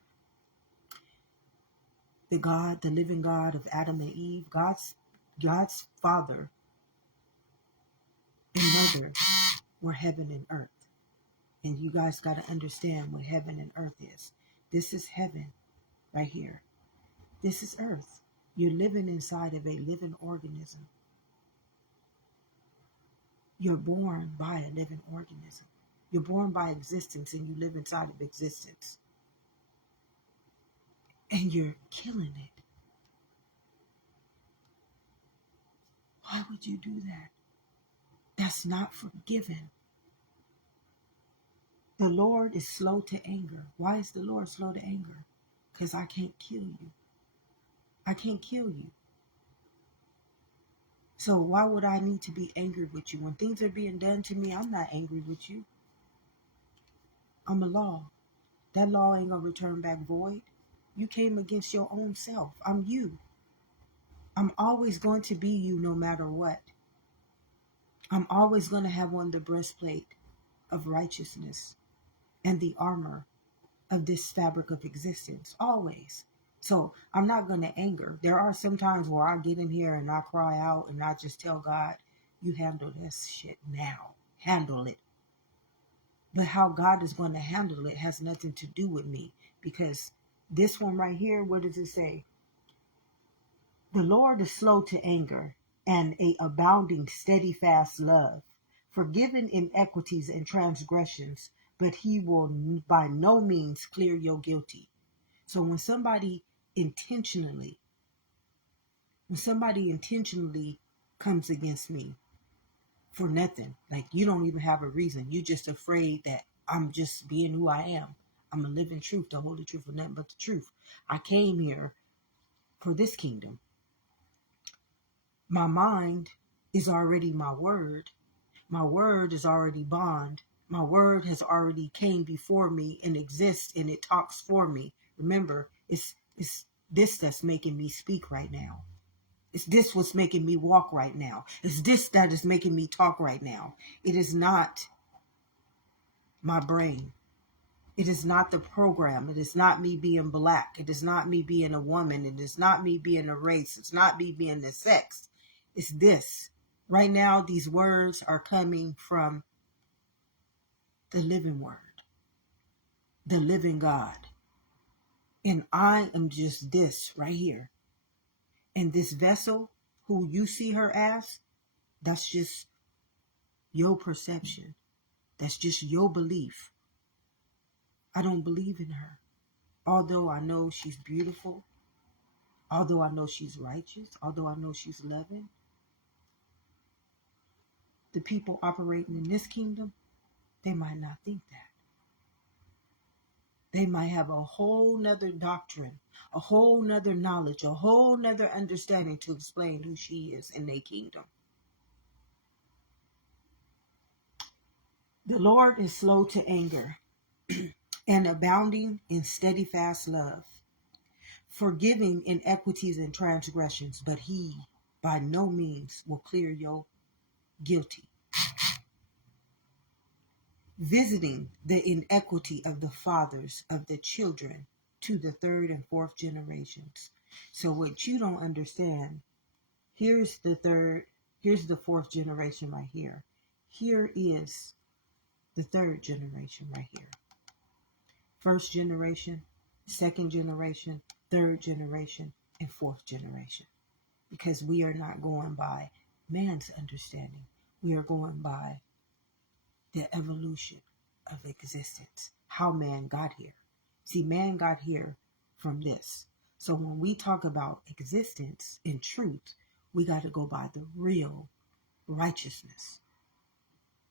the living God of Adam and Eve, God's father and mother were heaven and earth. And you guys got to understand what heaven and earth is. This is heaven right here. This is earth. You're living inside of a living organism. You're born by a living organism. You're born by existence, and you live inside of existence. And you're killing it. Why would you do that? That's not forgiven. The Lord is slow to anger. Why is the Lord slow to anger? Because I can't kill you. I can't kill you. So why would I need to be angry with you? When things are being done to me, I'm not angry with you. I'm a law. That law ain't gonna return back void. You came against your own self. I'm you. I'm always going to be you no matter what. I'm always going to have on the breastplate of righteousness and the armor of this fabric of existence. Always. So I'm not going to anger. There are some times where I get in here and I cry out and I just tell God, you handle this shit now. Handle it. But how God is going to handle it has nothing to do with me. Because this one right here, what does it say? The Lord is slow to anger and a abounding steadfast love, forgiving iniquities and transgressions, but he will by no means clear your guilty. So when somebody intentionally comes against me for nothing, like you don't even have a reason, you're just afraid that I'm just being who I am. I'm a living truth, the holy truth, and nothing but the truth. I came here for this kingdom. My mind is already my word. My word is already bond. My word has already came before me and exists and it talks for me. Remember, it's this that's making me speak right now. It's this what's making me walk right now. It's this that is making me talk right now. It is not my brain. It is not the program. It is not me being black. It is not me being a woman. It is not me being a race. It's not me being the sex. It's this. Right now, these words are coming from the living word, the living God. And I am just this right here. And this vessel, who you see her as, that's just your perception. That's just your belief. I don't believe in her. Although I know she's beautiful, although I know she's righteous, although I know she's loving, the people operating in this kingdom, they might not think that. They might have a whole nother doctrine, a whole nother knowledge, a whole nother understanding to explain who she is in their kingdom. The Lord is slow to anger and abounding in steadfast love, forgiving iniquities and transgressions, but he by no means will clear your guilty. Visiting the inequity of the fathers of the children to the third and fourth generations. So what you don't understand, here's the fourth generation right here. Here is the third generation right here. First generation, second generation, third generation, and fourth generation. Because we are not going by man's understanding. We are going by the evolution of existence, how man got here. See, man got here from this. So when we talk about existence and truth, we got to go by the real righteousness.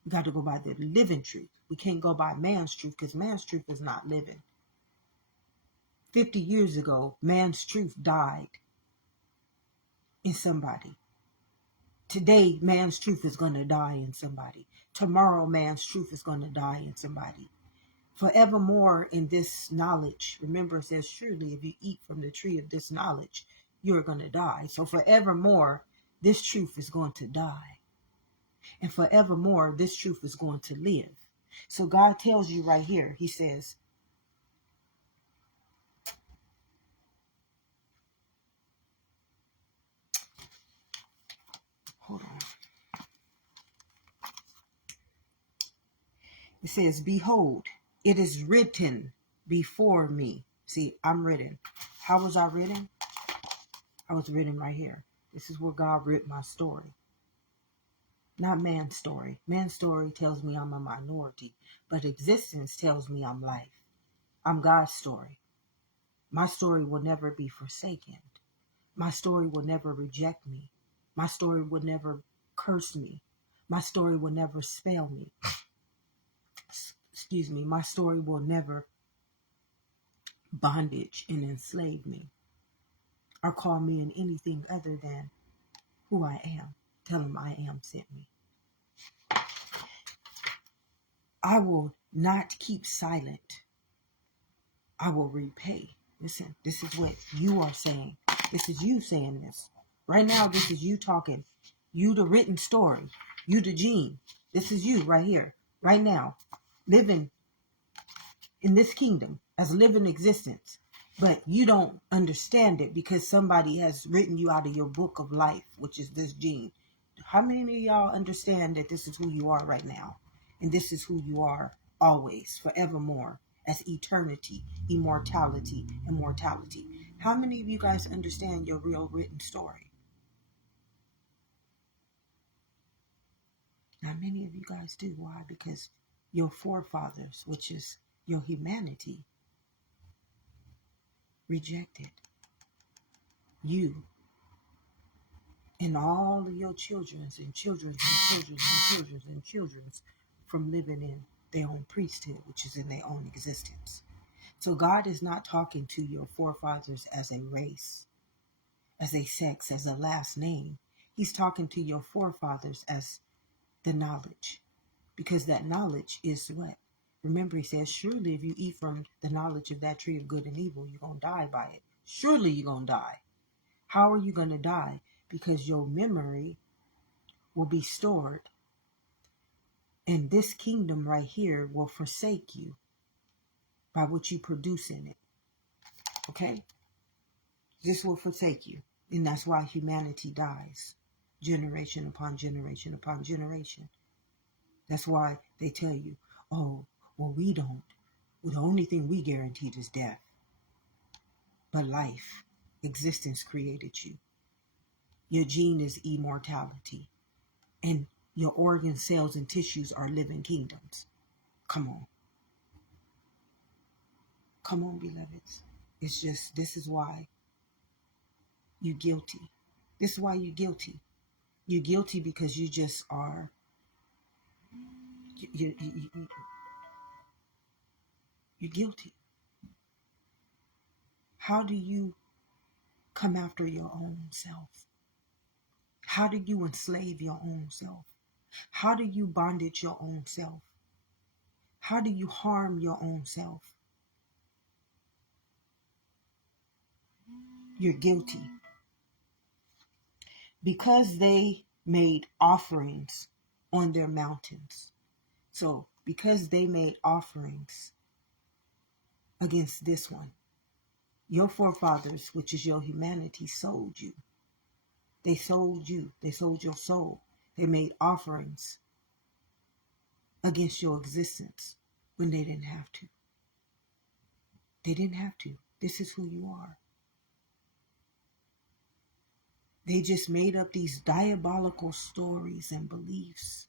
We got to go by the living truth. We can't go by man's truth because man's truth is not living. 50 years ago, man's truth died in somebody. Today, man's truth is going to die in somebody. Tomorrow, man's truth is going to die in somebody. Forevermore in this knowledge, remember it says, surely if you eat from the tree of this knowledge, you're going to die. So forevermore, this truth is going to die. And forevermore, this truth is going to live. So God tells you right here, he says, hold on. It says, behold, it is written before me. See, I'm written. How was I written? I was written right here. This is where God wrote my story. Not man's story. Man's story tells me I'm a minority, but existence tells me I'm life. I'm God's story. My story will never be forsaken. My story will never reject me. My story will never curse me. My story will never spell me. my story will never bondage and enslave me or call me in anything other than who I am. Tell him I am sent me. I will not keep silent. I will repay. Listen, this is what you are saying. This is you saying this. Right now, this is you talking. You the written story. You the gene. This is you right here. Right now. Living in this kingdom as a living existence. But you don't understand it because somebody has written you out of your book of life, which is this gene. How many of y'all understand that this is who you are right now? And this is who you are always, forevermore, as eternity, immortality, and mortality. How many of you guys understand your real written story? Not many of you guys do. Why? Because your forefathers, which is your humanity, rejected you and all of your children's and children's and children's and children's and children's from living in their own priesthood, which is in their own existence. So God is not talking to your forefathers as a race, as a sex, as a last name. He's talking to your forefathers as the knowledge, because that knowledge is what? Remember, he says, surely if you eat from the knowledge of that tree of good and evil, you're going to die by it. Surely you're going to die. How are you going to die? Because your memory will be stored, and this kingdom right here will forsake you by what you produce in it. Okay? This will forsake you. And that's why humanity dies. Generation upon generation upon generation. That's why they tell you, oh, well, we don't. Well, the only thing we guaranteed is death. But life, existence created you. Your gene is immortality. And your organs, cells, and tissues are living kingdoms. Come on. Come on, beloveds. It's just, this is why you're guilty. This is why you're guilty. You're guilty because you just are, you're guilty. How do you come after your own self? How do you enslave your own self? How do you bondage your own self? How do you harm your own self? You're guilty. Because they made offerings on their mountains. So, because they made offerings against this one, your forefathers, which is your humanity, sold you. They sold you. They sold your soul. They made offerings against your existence when they didn't have to. They didn't have to. This is who you are. They just made up these diabolical stories and beliefs.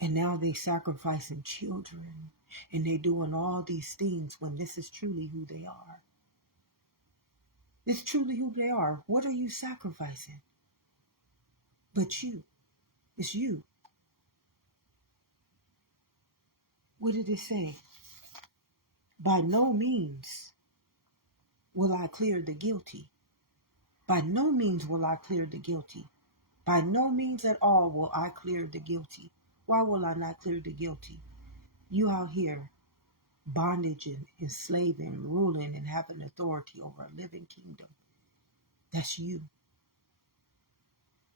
And now they sacrificing children. And they doing all these things when this is truly who they are. It's truly who they are. What are you sacrificing? But you. It's you. What did it say? By no means will I clear the guilty. By no means will I clear the guilty. By no means at all will I clear the guilty. Why will I not clear the guilty? You out here bondage and enslaving, ruling, and having authority over a living kingdom. That's you.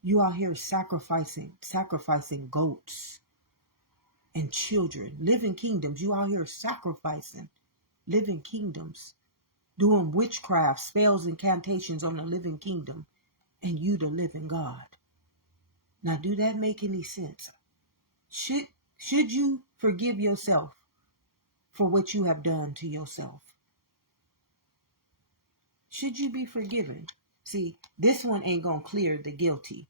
You out here sacrificing goats and children, living kingdoms. You out here sacrificing living kingdoms, doing witchcraft, spells, incantations on the living kingdom, and you the living God. Now, do that make any sense? Should you forgive yourself for what you have done to yourself? Should you be forgiven? See, this one ain't gonna clear the guilty.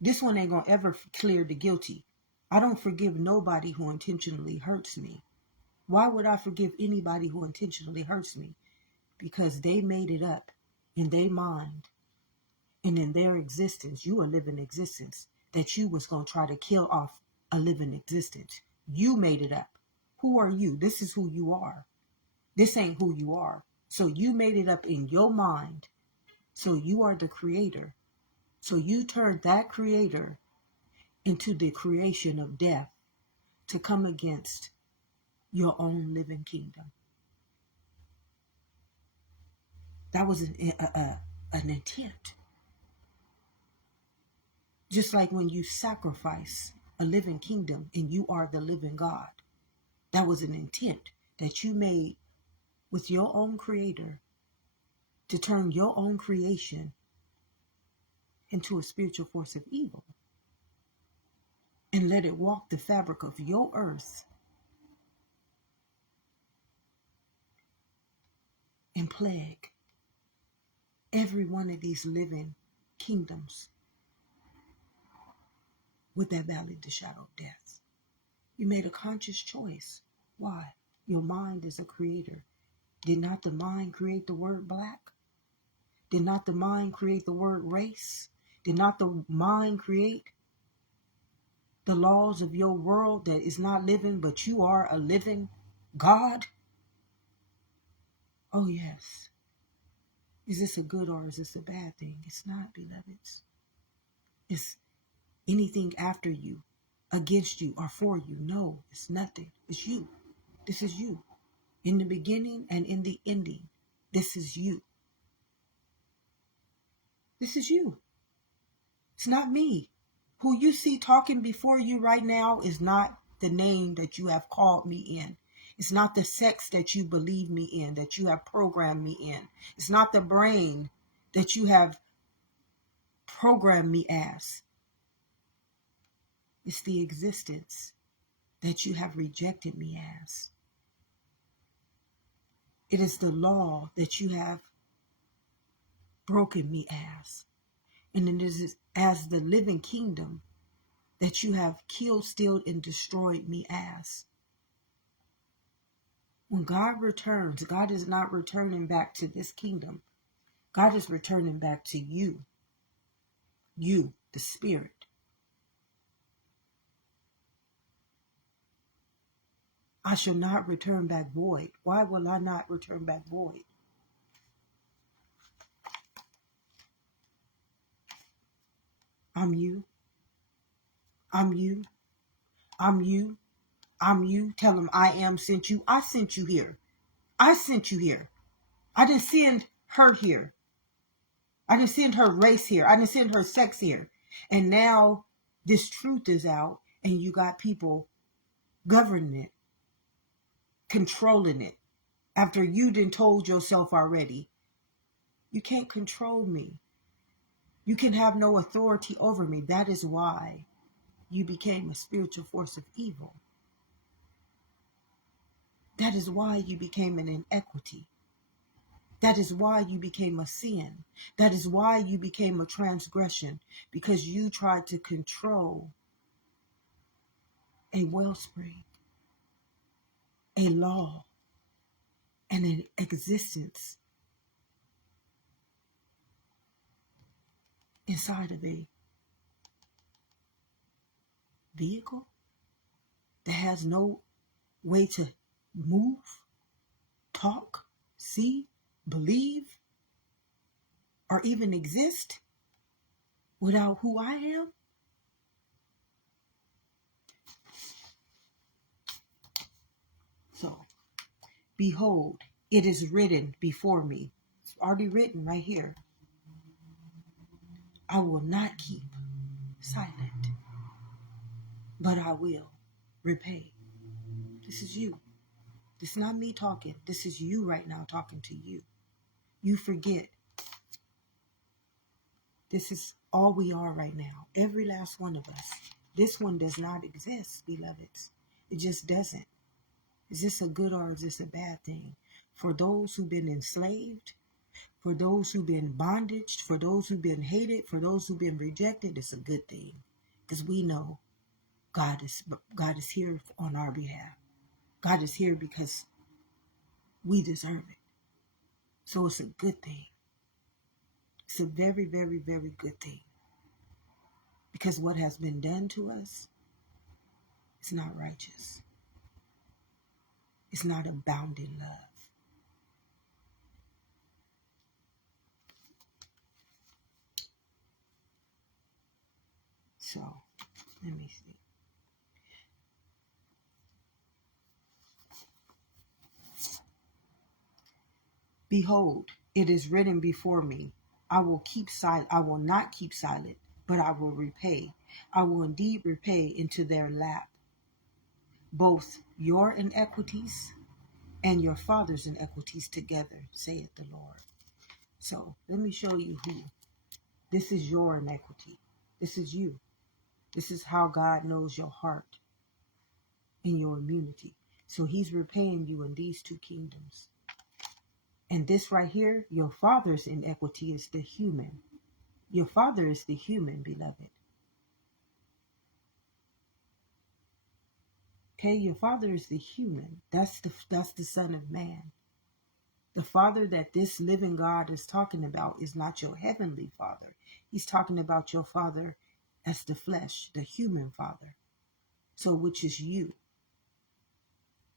This one ain't gonna ever clear the guilty. I don't forgive nobody who intentionally hurts me. Why would I forgive anybody who intentionally hurts me? Because they made it up in their mind and in their existence. You a living existence that you was going to try to kill off a living existence. You made it up. Who are you? This is who you are. This ain't who you are. So you made it up in your mind. So you are the creator. So you turned that creator into the creation of death to come against your own living kingdom. That was an intent. Just like when you sacrifice a living kingdom and you are the living God. That was an intent that you made with your own creator to turn your own creation into a spiritual force of evil and let it walk the fabric of your earth and plague every one of these living kingdoms with that valley of the shadow of death. You made a conscious choice. Why? Your mind is a creator. Did not the mind create the word black? Did not the mind create the word race? Did not the mind create the laws of your world that is not living, but you are a living God? Oh, yes. Is this a good or is this a bad thing? It's not, beloveds. It's anything after you, against you, or for you. No, it's nothing. It's you. This is you. In the beginning and in the ending, this is you. This is you. It's not me. Who you see talking before you right now is not the name that you have called me in. It's not the sex that you believe me in, that you have programmed me in. It's not the brain that you have programmed me as. It's the existence that you have rejected me as. It is the law that you have broken me as. And it is as the living kingdom that you have killed, stealed, and destroyed me as. When God returns, God is not returning back to this kingdom. God is returning back to you. You, the spirit. I shall not return back void. Why will I not return back void? I'm you. I'm you. I'm you. I'm you. Tell him I am sent you. I sent you here. I sent you here. I didn't send her here. I didn't send her race here. I didn't send her sex here. And now this truth is out and you got people governing it, controlling it. After you done told yourself already, you can't control me. You can have no authority over me. That is why you became a spiritual force of evil. That is why you became an inequity. That is why you became a sin. That is why you became a transgression, because you tried to control a wellspring, a law, and an existence inside of a vehicle that has no way to move, talk, see, believe, or even exist without who I am. So, behold, it is written before me. It's already written right here. I will not keep silent, but I will repay. This is you. This is not me talking. This is you right now talking to you. You forget. This is all we are right now. Every last one of us. This one does not exist, beloveds. It just doesn't. Is this a good or is this a bad thing? For those who've been enslaved, for those who've been bondaged, for those who've been hated, for those who've been rejected, it's a good thing. Because we know God is here on our behalf. God is here because we deserve it. So it's a good thing. It's a very, very, very good thing. Because what has been done to us It's not righteous. It's not abounding love. So, let me see. Behold, it is written before me, I will keep silent. I will not keep silent, but I will repay. I will indeed repay into their lap both your iniquities and your father's iniquities together, saith the Lord. So let me show you who. This is your iniquity. This is you. This is how God knows your heart and your immunity. So he's repaying you in these two kingdoms. And this right here, your father's inequity is the human. Your father is the human, beloved. Okay, your father is the human. That's the Son of Man. The Father that this living God is talking about is not your heavenly Father. He's talking about your Father as the flesh, the human Father. So which is you.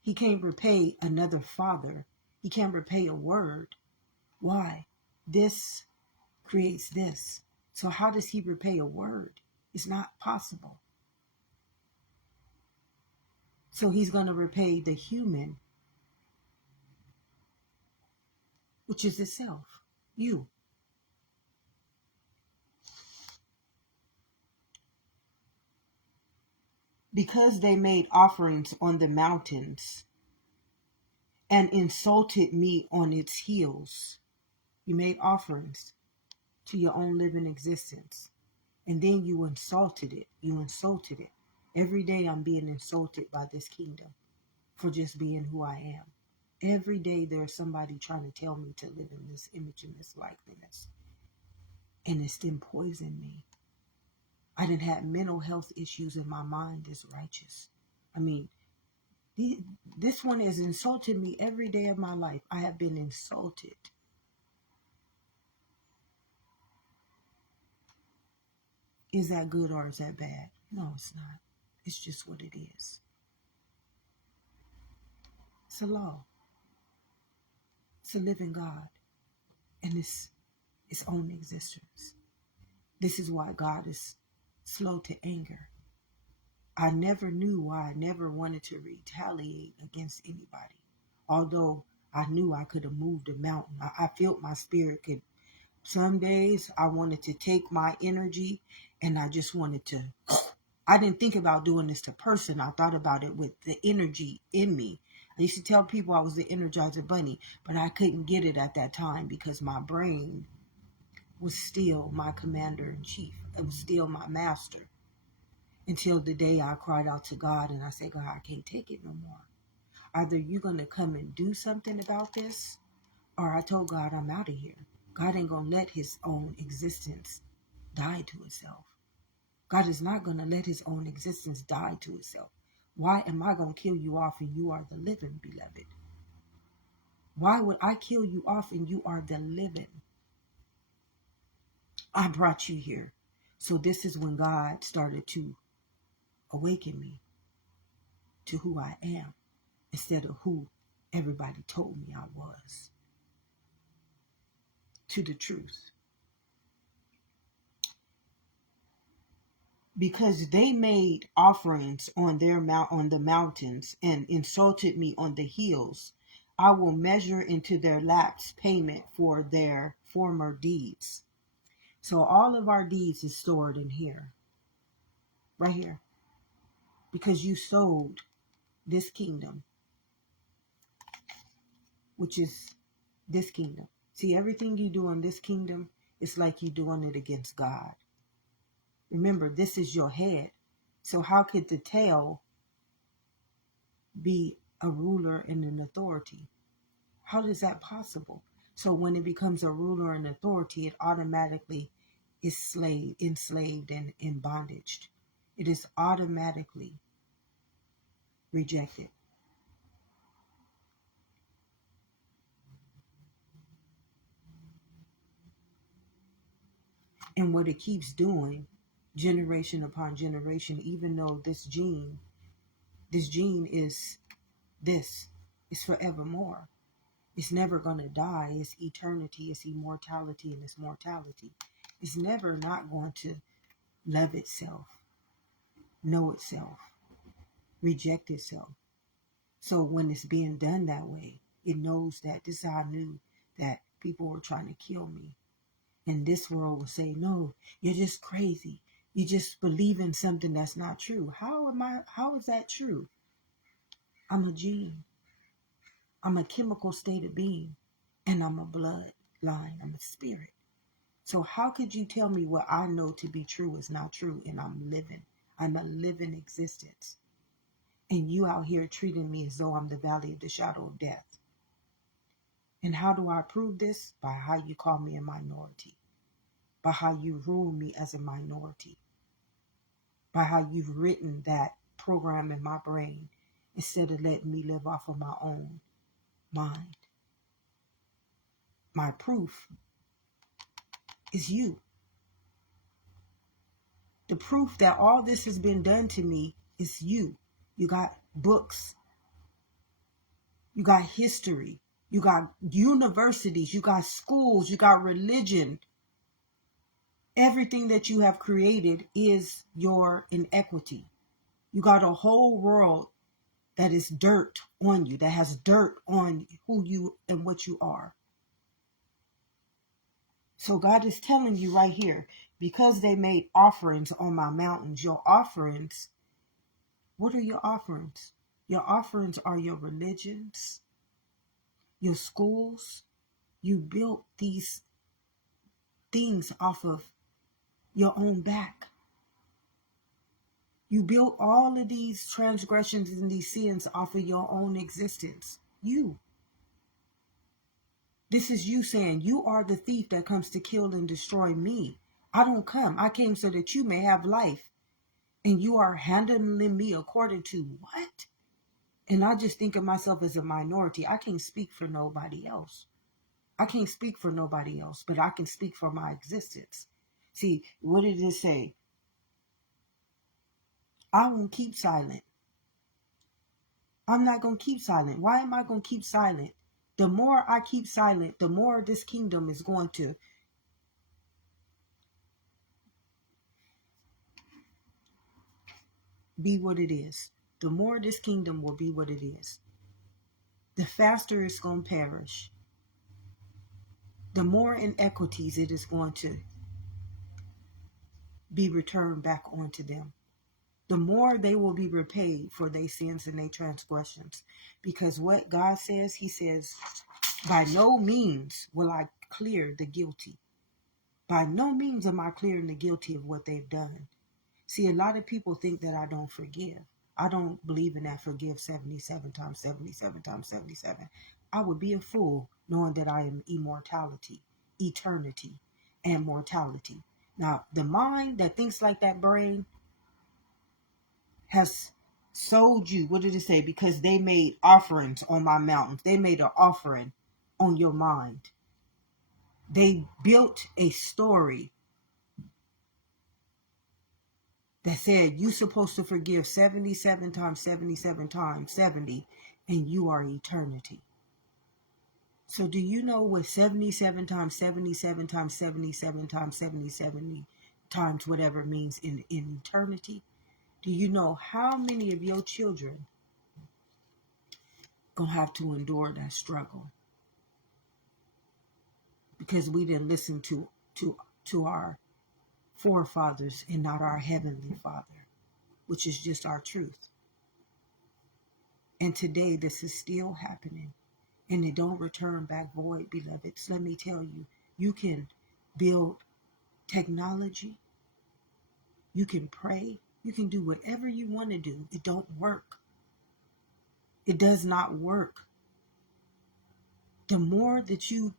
He can't repay another father. He can't repay a word. Why? This creates this. So how does he repay a word? It's not possible. So he's going to repay the human, which is itself, you. Because they made offerings on the mountains and insulted me on its heels. You made offerings to your own living existence. And then you insulted it. You insulted it. Every day I'm being insulted by this kingdom for just being who I am. Every day there's somebody trying to tell me to live in this image and this likeness. And it's then poisoned me. I didn't have mental health issues in my mind is righteous. I mean, this one has insulted me every day of my life. I have been insulted. Is that good or is that bad? No, it's not. It's just what it is. It's a law. It's a living God. And it's its own existence. This is why God is slow to anger. I never knew why I never wanted to retaliate against anybody. Although I knew I could have moved a mountain. I felt my spirit could. Some days I wanted to take my energy and I just wanted to. I didn't think about doing this to person. I thought about it with the energy in me. I used to tell people I was the Energizer Bunny, but I couldn't get it at that time because my brain was still my commander in chief. It was still my master. Until the day I cried out to God and I said, God, I can't take it no more. Either you're going to come and do something about this, or I told God I'm out of here. God ain't going to let his own existence die to itself. God is not going to let his own existence die to itself. Why am I going to kill you off and you are the living, beloved? Why would I kill you off and you are the living? I brought you here. So this is when God started to awaken me to who I am instead of who everybody told me I was. To the truth. Because they made offerings on the mountains and insulted me on the hills, I will measure into their laps payment for their former deeds. So all of our deeds is stored in here. Right here. Because you sold this kingdom, which is this kingdom. See, everything you do in this kingdom, it's like you doing it against God. Remember, this is your head. So how could the tail be a ruler and an authority? How is that possible? So when it becomes a ruler and authority, it automatically is enslaved and in bondage. It is automatically rejected. And what it keeps doing, generation upon generation, even though this gene This gene is this. It's forevermore. It's never going to die. It's eternity. It's immortality, and it's mortality. It's never not going to love itself, know itself, reject itself. So when it's being done that way, it knows that this is how I knew that people were trying to kill me. And this world will say, no, you're just crazy. You just believe in something that's not true. How is that true? I'm a gene. I'm a chemical state of being. And I'm a bloodline. I'm a spirit. So how could you tell me what I know to be true is not true? And I'm living. I'm a living existence. And you out here treating me as though I'm the valley of the shadow of death. And how do I prove this? By how you call me a minority. By how you rule me as a minority. By how you've written that program in my brain instead of letting me live off of my own mind. My proof is you. The proof that all this has been done to me is you. You got books. You got history. You got universities. You got schools. You got religion. Everything that you have created is your inequity. You got a whole world that is dirt on you, that has dirt on who you and what you are. So God is telling you right here, because they made offerings on my mountains, your offerings, what are your offerings? Your offerings are your religions, your schools. You built these things off of your own back. You built all of these transgressions and these sins off of your own existence. You. This is you saying, you are the thief that comes to kill and destroy me. I don't come. I came so that you may have life. And you are handling me according to what? And I just think of myself as a minority. I can't speak for nobody else. I can't speak for nobody else, but I can speak for my existence. See, what did it say? I won't keep silent. I'm not going to keep silent. Why am I going to keep silent? The more I keep silent, the more this kingdom is going to be what it is. The more this kingdom will be what it is. The faster it's going to perish. The more inequities it is going to be returned back onto them. The more they will be repaid for their sins and their transgressions. Because what God says, He says, by no means will I clear the guilty. By no means am I clearing the guilty of what they've done. See, a lot of people think that I don't forgive. I don't believe in that forgive 77 times 77 times 77. I would be a fool knowing that I am immortality, eternity, and mortality. Now, the mind that thinks like that brain has sold you. What did it say? Because they made offerings on my mountains. They made an offering on your mind. They built a story that said you're supposed to forgive 77 times 77 times 70, and you are eternity. So do you know what 77 times 77 times 77 times 77 times whatever means in eternity? Do you know how many of your children gonna have to endure that struggle? Because we didn't listen to our forefathers and not our heavenly Father, which is just our truth. And today this is still happening. And it don't return back void, beloveds. Let me tell you, you can build technology. You can pray. You can do whatever you want to do. It don't work. It does not work. The more that you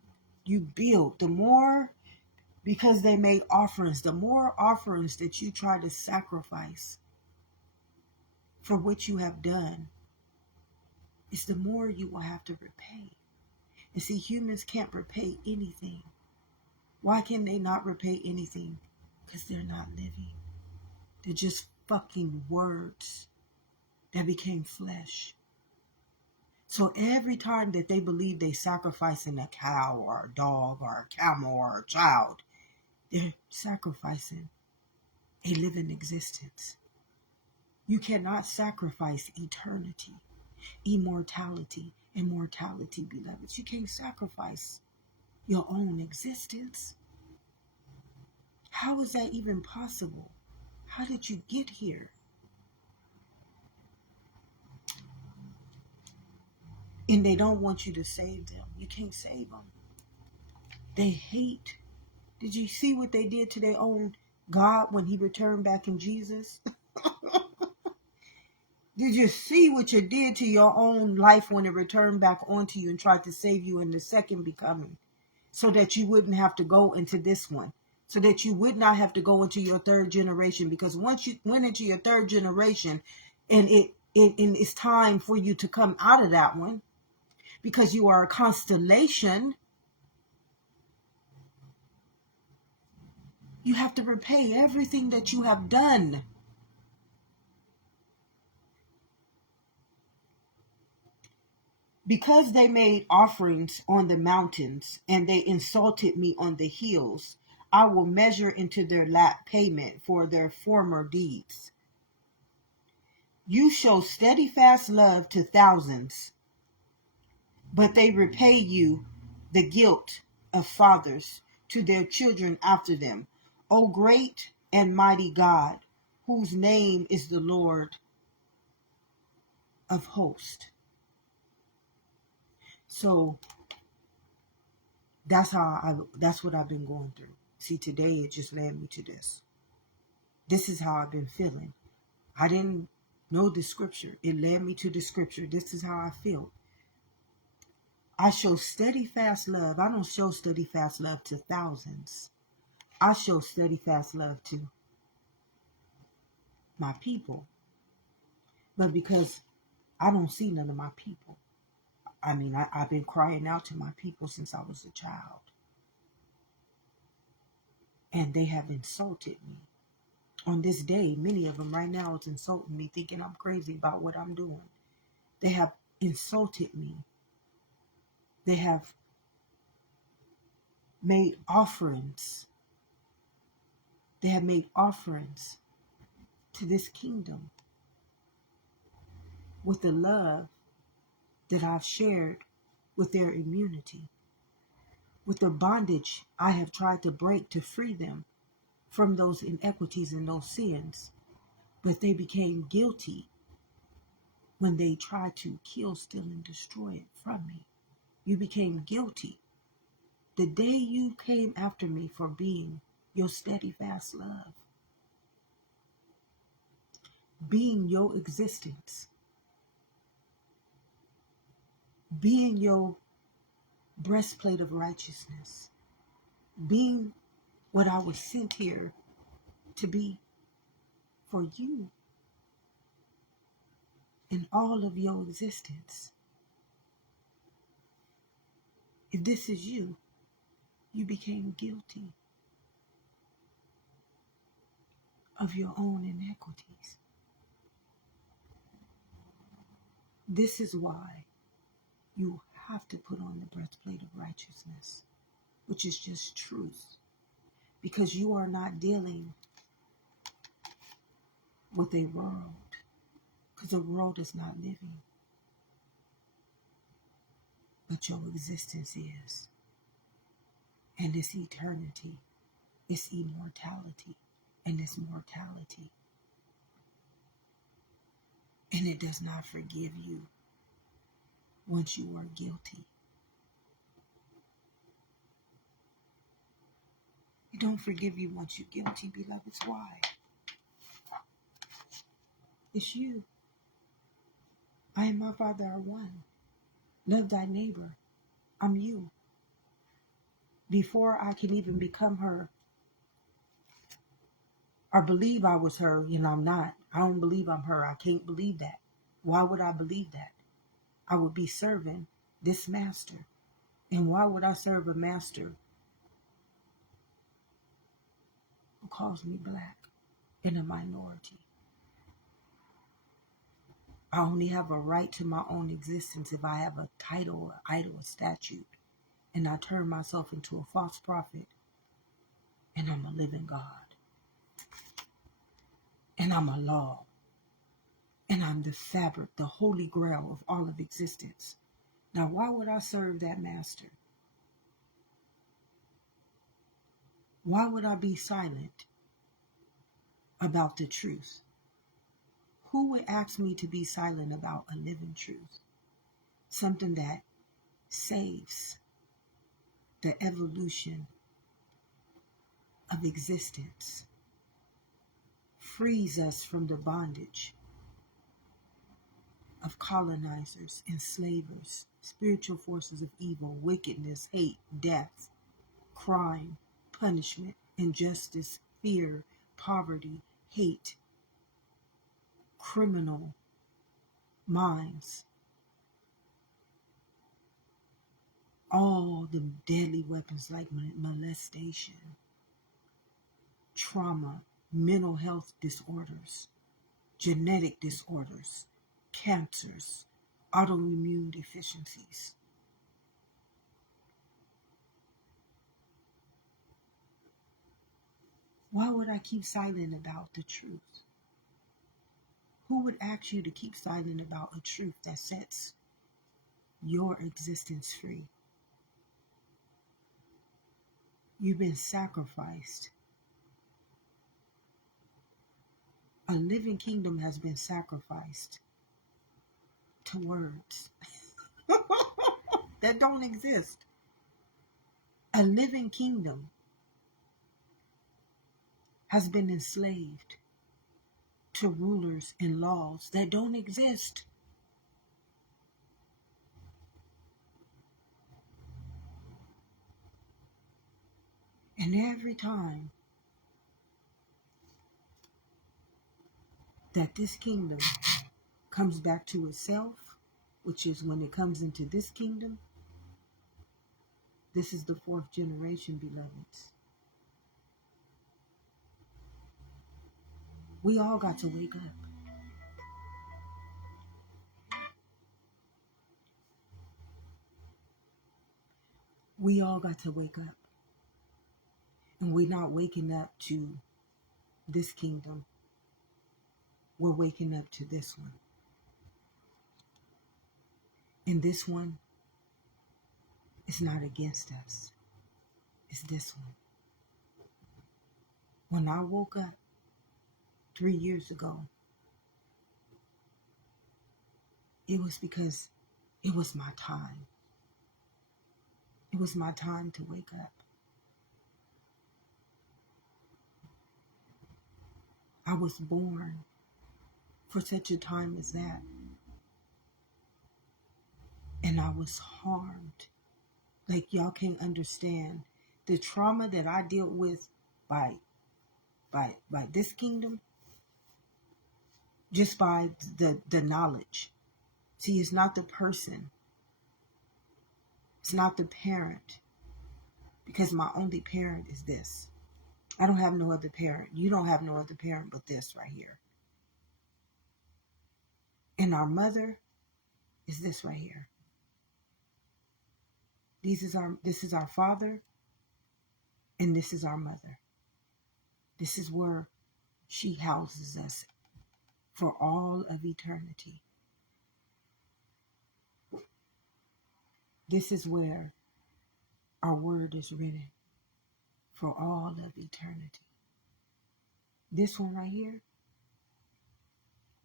build, the more, because they made offerings, the more offerings that you try to sacrifice for what you have done, it's the more you will have to repay. And see, humans can't repay anything. Why can they not repay anything? Because they're not living. They're just fucking words. that became flesh. So every time that they believe they sacrificing a cow or a dog or a camel or a child, they're sacrificing a living existence. You cannot sacrifice eternity, immortality, and mortality, beloveds. You can't sacrifice your own existence. How is that even possible? How did you get here? And they don't want you to save them. You can't save them. They hate. Did you see what they did to their own God when he returned back in Jesus? Did you see what you did to your own life when it returned back onto you and tried to save you in the second becoming? So that you wouldn't have to go into this one. So that you would not have to go into your third generation. Because once you went into your third generation, and it's time for you to come out of that one, because you are a constellation, you have to repay everything that you have done. Because they made offerings on the mountains and they insulted me on the hills, I will measure into their lap payment for their former deeds. You show steadfast love to thousands, but they repay you the guilt of fathers to their children after them. O great and mighty God, whose name is the Lord of hosts. So that's what I've been going through. See, today it just led me to this. This is how I've been feeling. I didn't know the scripture. It led me to the scripture. This is how I feel. I show steadfast love. I don't show steadfast love to thousands. I show steadfast love to my people. But because I don't see none of my people. I mean, I've been crying out to my people since I was a child. And they have insulted me. On this day, many of them right now is insulting me, thinking I'm crazy about what I'm doing. They have insulted me. They have made offerings. They have made offerings to this kingdom with the love that I've shared with their immunity, with the bondage I have tried to break to free them from those inequities and those sins. But they became guilty when they tried to kill, steal, and destroy it from me. You became guilty the day you came after me for being your steadfast love, being your existence, being your breastplate of righteousness, being what I was sent here to be for you in all of your existence. If this is you, you became guilty of your own inequities. This is why you have to put on the breastplate of righteousness, which is just truth, because you are not dealing with a world, because the world is not living, but your existence is. And this eternity, this immortality, and this mortality. And it does not forgive you once you are guilty. It don't forgive you once you're guilty, beloveds. Why? It's you. I and my Father are one. Love thy neighbor. I'm you. Before I can even become her or believe I was her, and I'm not. I don't believe I'm her. I can't believe that. Why would I believe that? I would be serving this master. And why would I serve a master who calls me black and a minority? I only have a right to my own existence if I have a title, an idol, a statue, and I turn myself into a false prophet, and I'm a living God, and I'm a law, and I'm the fabric, the holy grail of all of existence. Now, why would I serve that master? Why would I be silent about the truth? Who would ask me to be silent about a living truth? Something that saves the evolution of existence, frees us from the bondage of colonizers, enslavers, spiritual forces of evil, wickedness, hate, death, crime, punishment, injustice, fear, poverty, hate, criminal minds, all the deadly weapons like molestation, trauma, mental health disorders, genetic disorders, cancers, autoimmune deficiencies. Why would I keep silent about the truth? Who would ask you to keep silent about a truth that sets your existence free? You've been sacrificed. A living kingdom has been sacrificed to words that don't exist. A living kingdom has been enslaved to rulers and laws that don't exist. And every time that this kingdom comes back to itself, which is when it comes into this kingdom, this is the fourth generation, beloveds. We all got to wake up. We all got to wake up. And we're not waking up to this kingdom. We're waking up to this one. And this one is not against us. It's this one. When I woke up 3 years ago, it was because it was my time. It was my time to wake up. I was born for such a time as that. And I was harmed. Like, y'all can't understand the trauma that I dealt with by this kingdom, just by the knowledge. See, it's not the person. It's not the parent. Because my only parent is this. I don't have no other parent. You don't have no other parent but this right here. And our mother is this right here. This is our father, and this is our mother. This is where she houses us for all of eternity. This is where our word is written for all of eternity. This one right here,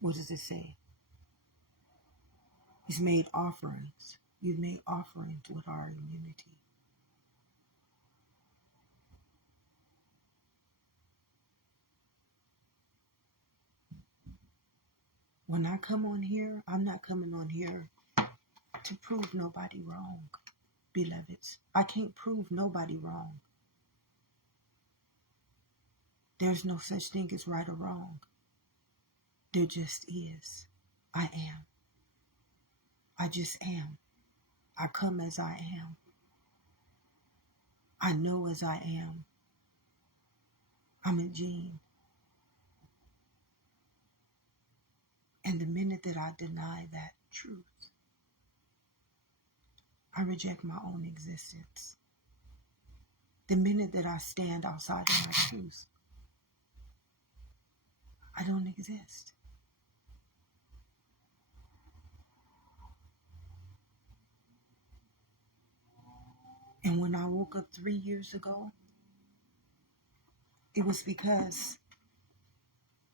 what does it say? He's made offerings. You've made offerings with our immunity. When I come on here, I'm not coming on here to prove nobody wrong, beloveds. I can't prove nobody wrong. There's no such thing as right or wrong. There just is. I am. I just am. I come as I am. I know as I am. I'm a gene. And the minute that I deny that truth, I reject my own existence. The minute that I stand outside of my truth, I don't exist. And when I woke up 3 years ago, it was because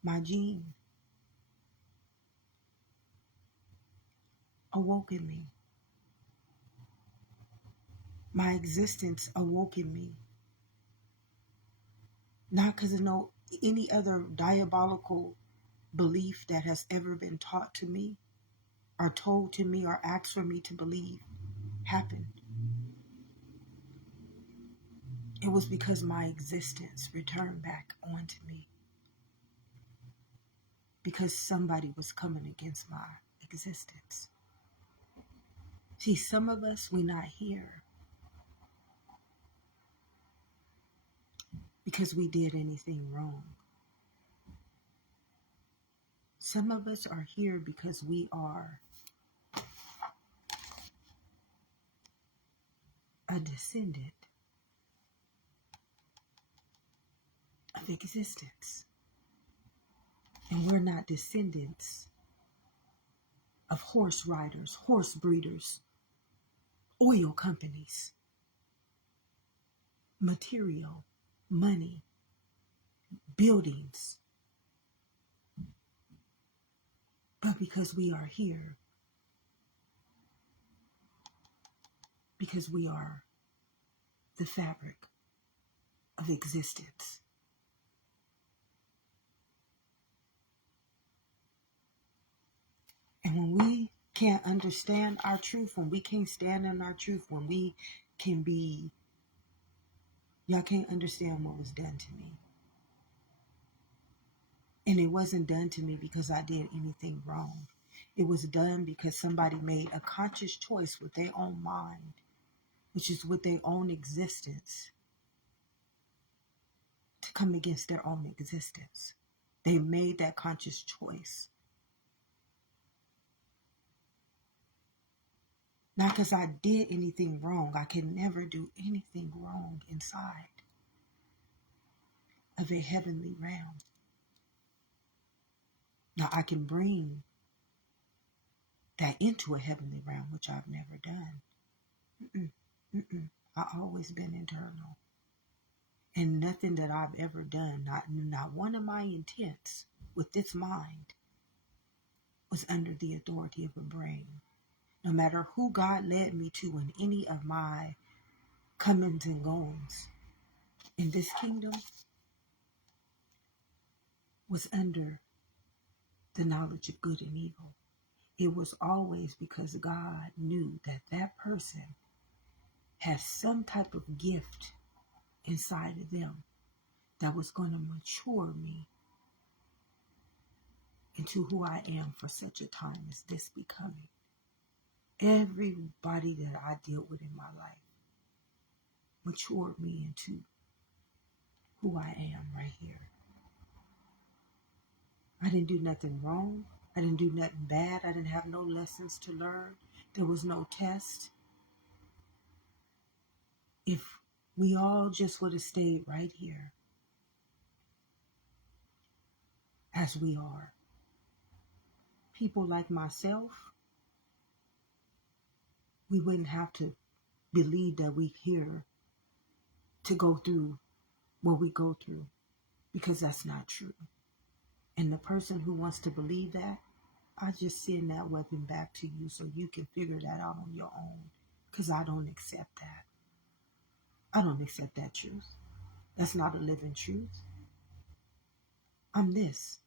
my gene awoke in me. My existence awoke in me. Not because of any other diabolical belief that has ever been taught to me or told to me or asked for me to believe happened. It was because my existence returned back onto me. Because somebody was coming against my existence. See, some of us, we're not here because we did anything wrong. Some of us are here because we are a descendant of existence. And we're not descendants of horse riders, horse breeders, oil companies, material, money, buildings. But because we are here, because we are the fabric of existence. And when we can't understand our truth, when we can't stand in our truth, when we can be, y'all can't understand what was done to me. And it wasn't done to me because I did anything wrong. It was done because somebody made a conscious choice with their own mind, which is with their own existence, to come against their own existence. They made that conscious choice. Not because I did anything wrong. I can never do anything wrong inside of a heavenly realm. Now I can bring that into a heavenly realm, which I've never done. I've always been internal. And nothing that I've ever done, not one of my intents with this mind was under the authority of a brain. No matter who God led me to in any of my comings and goings in this kingdom was under the knowledge of good and evil. It was always because God knew that that person has some type of gift inside of them that was going to mature me into who I am for such a time as this becoming. Everybody that I dealt with in my life matured me into who I am right here. I didn't do nothing wrong. I didn't do nothing bad. I didn't have no lessons to learn. There was no test. If we all just would have stayed right here as we are, people like myself, we wouldn't have to believe that we're here to go through what we go through, because that's not true. And the person who wants to believe that, I just send that weapon back to you so you can figure that out on your own, because I don't accept that. I don't accept that truth. That's not a living truth. I'm this.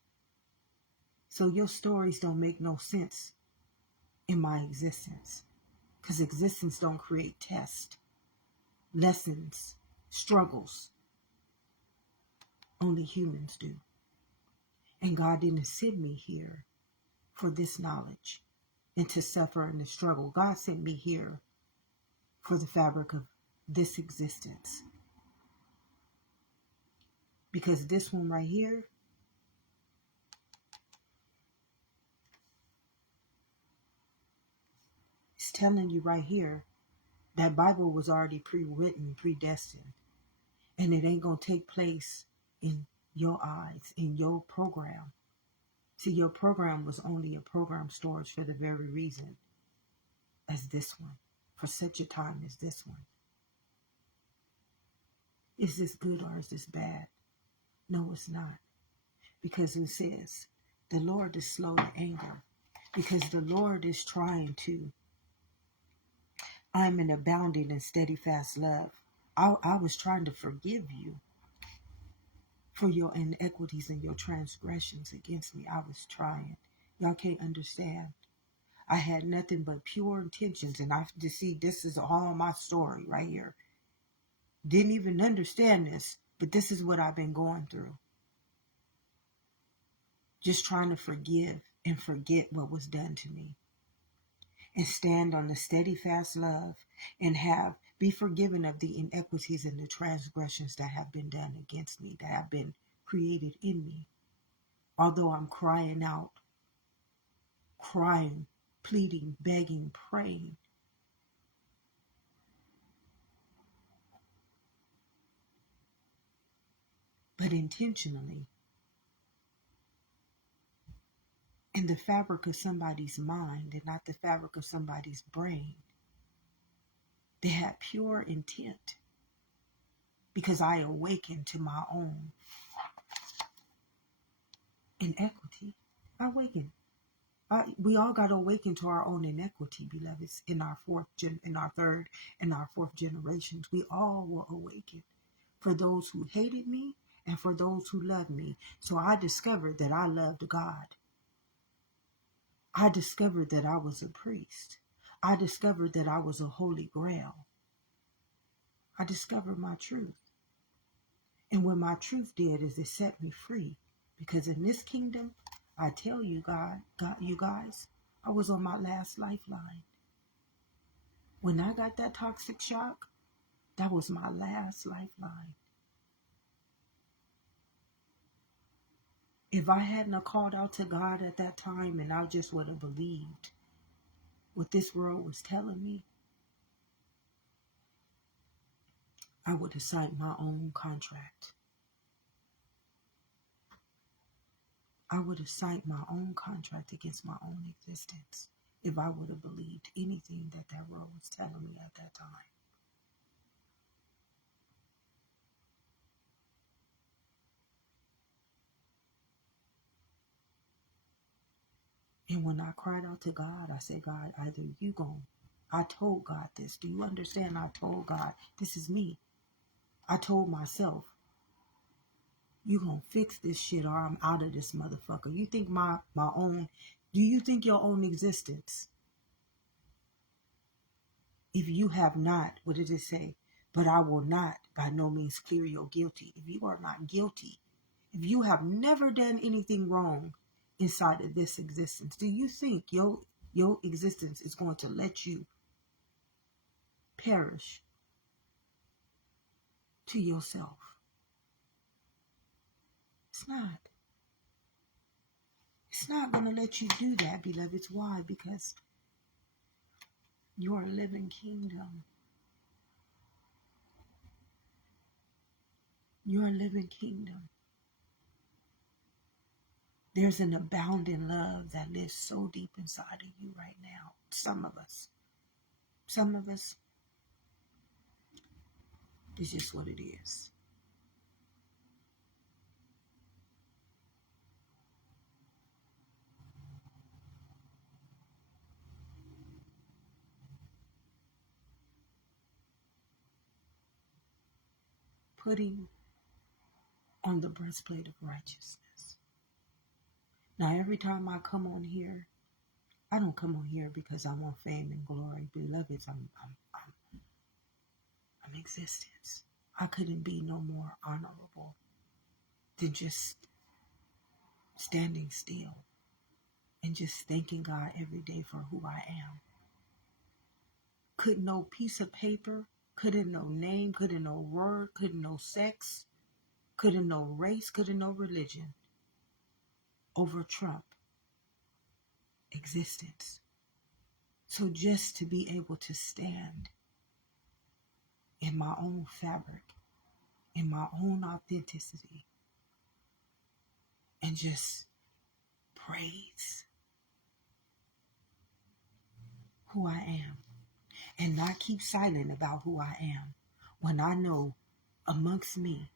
So your stories don't make no sense in my existence, because existence don't create tests, lessons, struggles. Only humans do. And God didn't send me here for this knowledge and to suffer and to struggle. God sent me here for the fabric of this existence. Because this one right here telling you right here, that Bible was already pre-written, predestined. And it ain't going to take place in your eyes, in your program. See, your program was only a program storage for the very reason as this one, for such a time as this one. Is this good or is this bad? No, it's not. Because it says, the Lord is slow to anger. Because the Lord is trying to, I'm an abounding and steadfast love. I was trying to forgive you for your inequities and your transgressions against me. I was trying. Y'all can't understand. I had nothing but pure intentions, and I just see this is all my story right here. Didn't even understand this, but this is what I've been going through. Just trying to forgive and forget what was done to me. And stand on the steadfast love and be forgiven of the inequities and the transgressions that have been done against me, that have been created in me. Although I'm crying out, crying, pleading, begging, praying. But intentionally, in the fabric of somebody's mind and not the fabric of somebody's brain. They had pure intent because I awakened to my own inequity. I awakened. We all got to awaken to our own inequity, beloveds, in our third, and our fourth generations. We all will awaken. For those who hated me and for those who loved me. So I discovered that I loved God. I discovered that I was a priest. I discovered that I was a holy grail. I discovered my truth. And what my truth did is it set me free. Because in this kingdom, I tell you, you guys, I was on my last lifeline. When I got that toxic shock, that was my last lifeline. If I hadn't called out to God at that time and I just would have believed what this world was telling me, I would have signed my own contract. I would have signed my own contract against my own existence if I would have believed anything that world was telling me at that time. And when I cried out to God, I said, God, either you go. I told God this. Do you understand? I told God, this is me. I told myself, you gonna fix this shit or I'm out of this motherfucker. You think do you think your own existence? If you have not, what did it say? But I will not by no means clear your guilty. If you are not guilty, if you have never done anything wrong inside of this existence, do you think your existence is going to let you perish to yourself? It's not. It's not going to let you do that, beloveds. Why? Because you're a living kingdom. You're a living kingdom. There's an abounding love that lives so deep inside of you right now. Some of us, it's just what it is. Putting on the breastplate of righteousness. Now, every time I come on here, I don't come on here because I want fame and glory. Beloveds, I'm existence. I couldn't be no more honorable than just standing still and just thanking God every day for who I am. Couldn't no piece of paper, couldn't no name, couldn't no word, couldn't no sex, couldn't no race, couldn't no religion over Trump existence. So just to be able to stand in my own fabric, in my own authenticity, and just praise who I am and not keep silent about who I am when I know amongst me,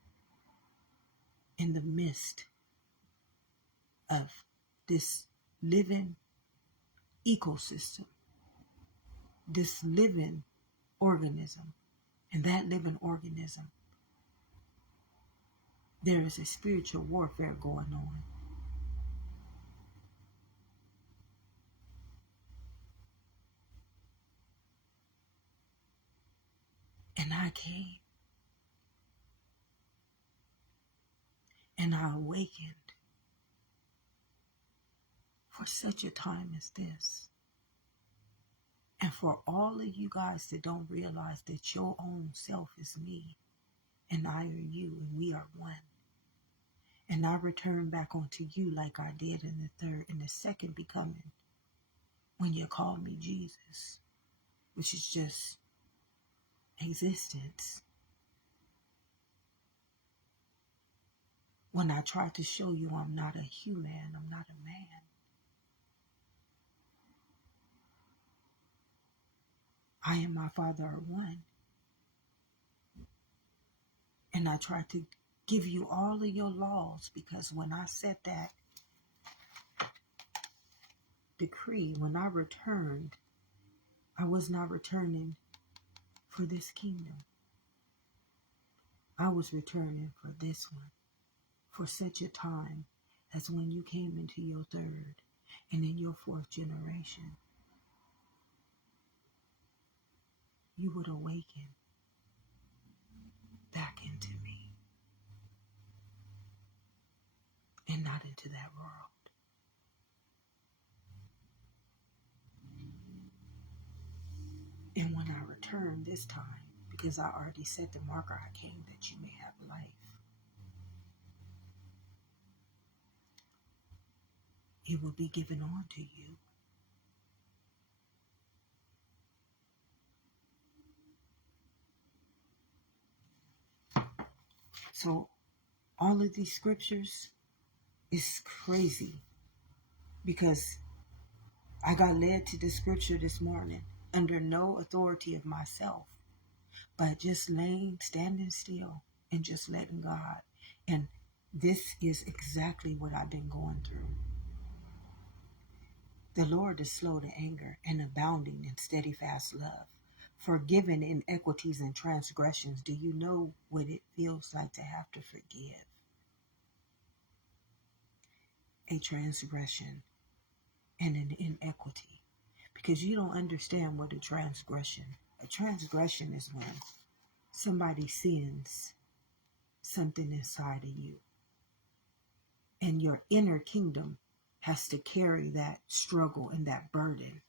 in the midst of this living ecosystem, this living organism, and that living organism, there is a spiritual warfare going on. And I came and I awakened for such a time as this. And for all of you guys that don't realize that your own self is me and I are you and we are one. And I return back onto you like I did in the second becoming when you called me Jesus, which is just existence. When I tried to show you I'm not a human, I'm not a man. I and my Father are one. And I tried to give you all of your laws because when I said that decree, when I returned, I was not returning for this kingdom. I was returning for this one, for such a time as when you came into your third and in your fourth generation, you would awaken back into me and not into that world. And when I return this time, because I already set the marker, I came that you may have life. It will be given on to you. So all of these scriptures is crazy because I got led to the scripture this morning under no authority of myself, but just standing still and just letting God. And this is exactly what I've been going through. The Lord is slow to anger and abounding in steadfast love, forgiving inequities and transgressions. Do you know what it feels like to have to forgive a transgression and an inequity? Because you don't understand what a transgression is when somebody sins something inside of you and your inner kingdom has to carry that struggle and that burden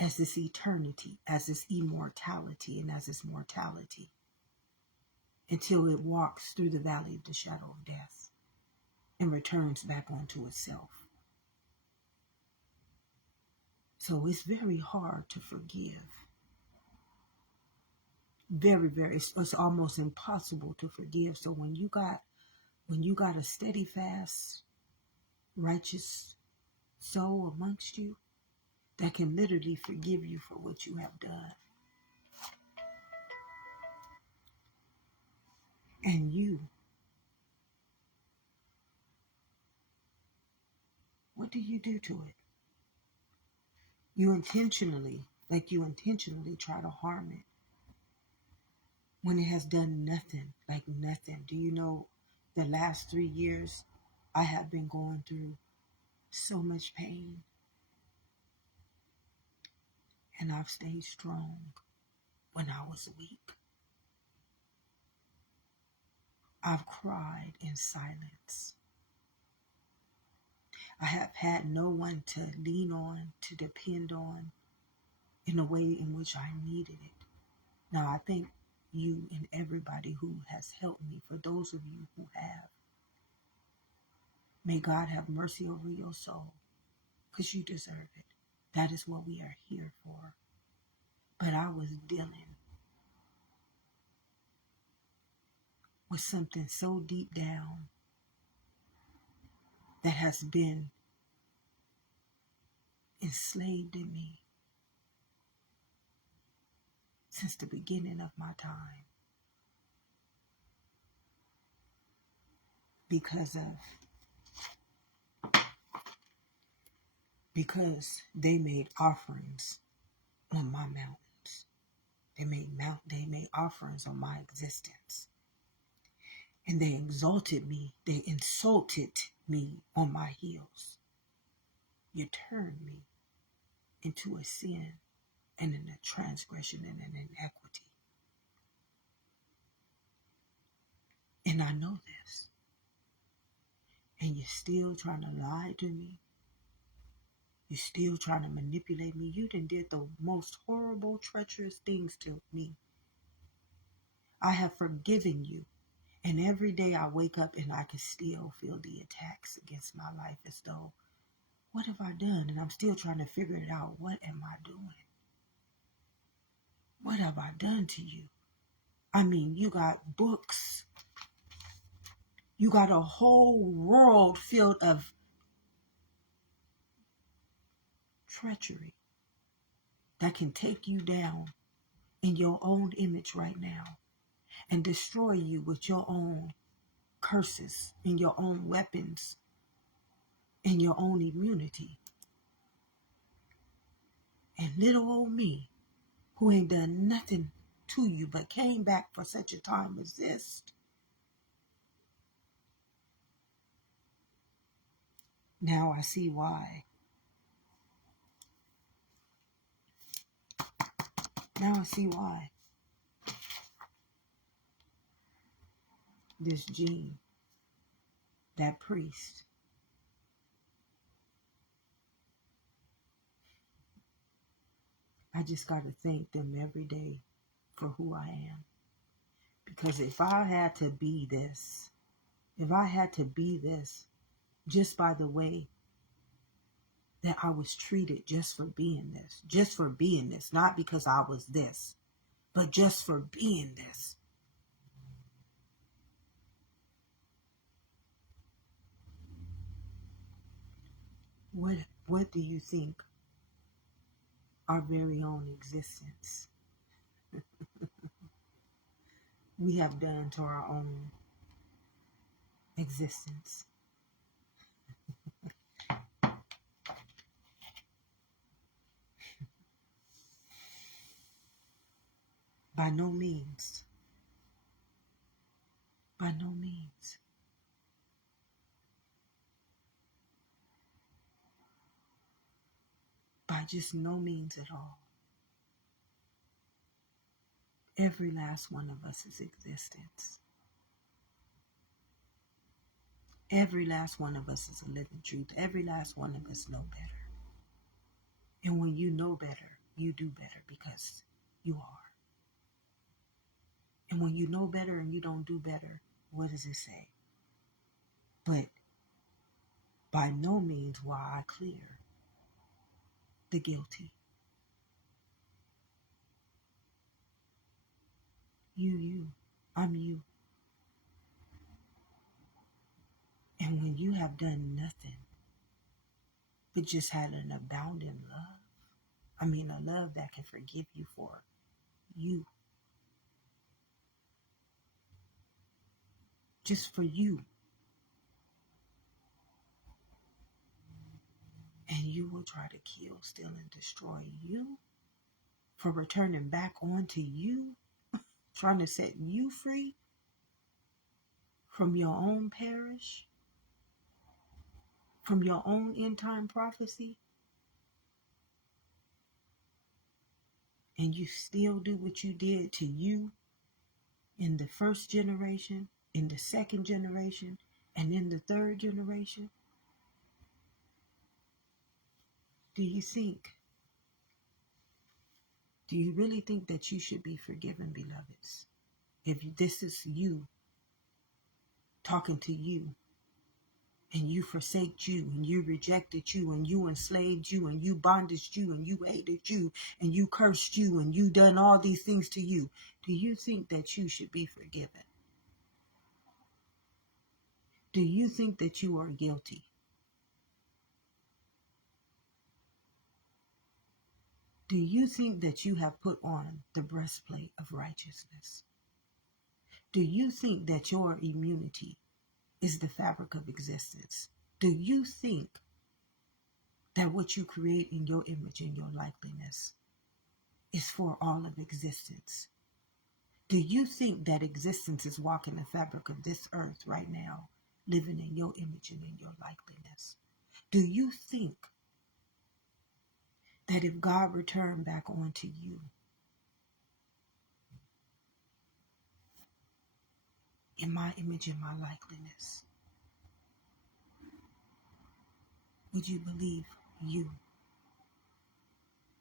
as this eternity, as this immortality, and as this mortality until it walks through the valley of the shadow of death and returns back onto itself. So it's very hard to forgive. Very, very, it's almost impossible to forgive. So when you got a steady, fast, righteous soul amongst you that can literally forgive you for what you have done, and what do you do to it? You intentionally try to harm it when it has done nothing, like nothing. Do you know the last 3 years I have been going through so much pain, and I've stayed strong when I was weak. I've cried in silence. I have had no one to lean on, to depend on in a way in which I needed it. Now, I thank you and everybody who has helped me. For those of you who have, may God have mercy over your soul. because you deserve it. That is what we are here for. But I was dealing with something so deep down that has been enslaved in me since the beginning of my time, because they made offerings on my mountains. They made offerings on my existence. And they exalted me. They insulted me on my heels. You turned me into a sin and in a transgression and an inequity. And I know this. And you're still trying to lie to me. You're still trying to manipulate me. You done did the most horrible, treacherous things to me. I have forgiven you. And every day I wake up and I can still feel the attacks against my life as though, what have I done? And I'm still trying to figure it out. What am I doing? What have I done to you? I mean, you got books. You got a whole world filled of treachery that can take you down in your own image right now and destroy you with your own curses and your own weapons and your own immunity. And little old me, who ain't done nothing to you but came back for such a time as this. Now I see why. Now I see why. This Gene, that priest, I just got to thank them every day for who I am. Because if I had to be this just by the way that I was treated just for being this, not because I was this, but just for being this. What do you think our very own existence we have done to our own existence? By no means. By no means. By just no means at all. Every last one of us is existence. Every last one of us is a living truth. Every last one of us know better. And when you know better, you do better because you are. And when you know better and you don't do better, what does it say? But by no means will I clear the guilty. You, I'm you. And when you have done nothing but just had an abounding love, a love that can forgive you for you, just for you, and you will try to kill, steal, and destroy you for returning back onto you, trying to set you free from your own parish, from your own end time prophecy, and you still do what you did to you in the first generation, in the second generation, and in the third generation? Do you really think that you should be forgiven, beloveds? If this is you talking to you and you forsaked you, and you rejected you, and you enslaved you, and you bondaged you, and you hated you, and you cursed you, and you done all these things to you, do you think that you should be forgiven? Do you think that you are guilty? Do you think that you have put on the breastplate of righteousness? Do you think that your immunity is the fabric of existence? Do you think that what you create in your image and your likeness is for all of existence? Do you think that existence is walking the fabric of this earth right now, living in your image and in your likeness? Do you think that if God returned back onto you in my image and my likeness, would you believe you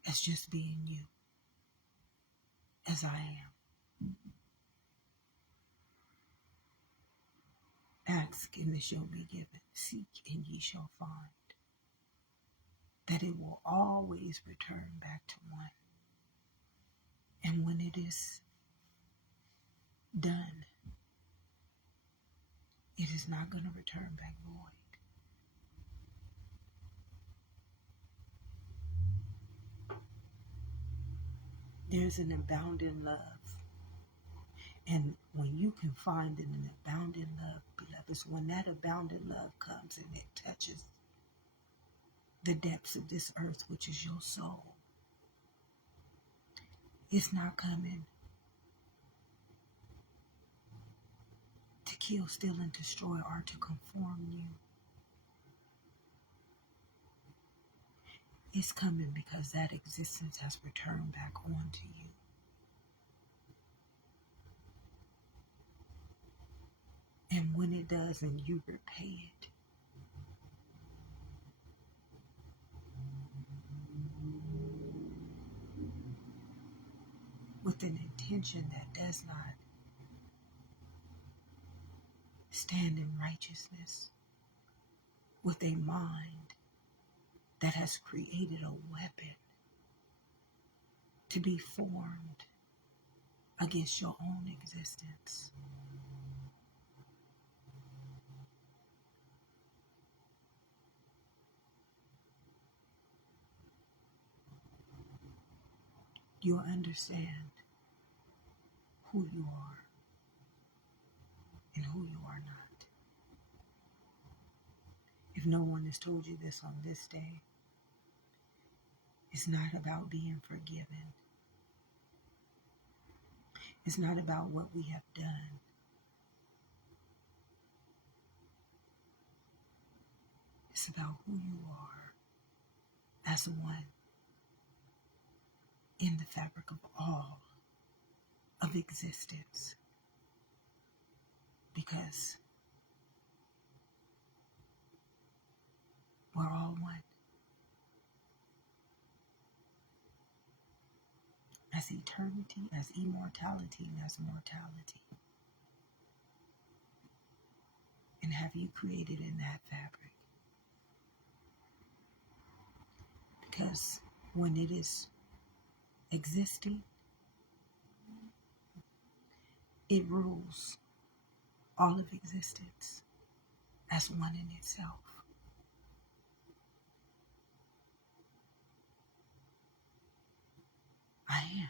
as just being you, as I am? Ask and it shall be given. Seek and ye shall find. That it will always return back to one. And when it is done, it is not going to return back void. There's an abounding love. And when you can find an abounding love, beloveds, when that abounding love comes and it touches the depths of this earth, which is your soul, it's not coming to kill, steal, and destroy or to conform you. It's coming because that existence has returned back onto you. And when it does and you repay it, with an intention that does not stand in righteousness, with a mind that has created a weapon to be formed against your own existence. You'll understand who you are and who you are not. If no one has told you this on this day, it's not about being forgiven. It's not about what we have done. It's about who you are as one in the fabric of all of existence. Because we're all one. As eternity, as immortality, and as mortality. And have you created in that fabric? Because when it is existing, it rules all of existence as one in itself. I am.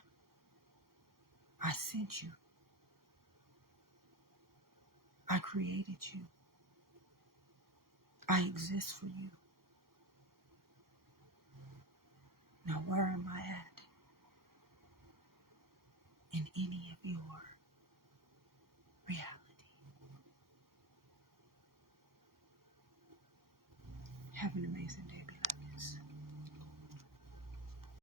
I sent you. I created you. I exist for you. Now where am I at in any of your reality? Have an amazing day,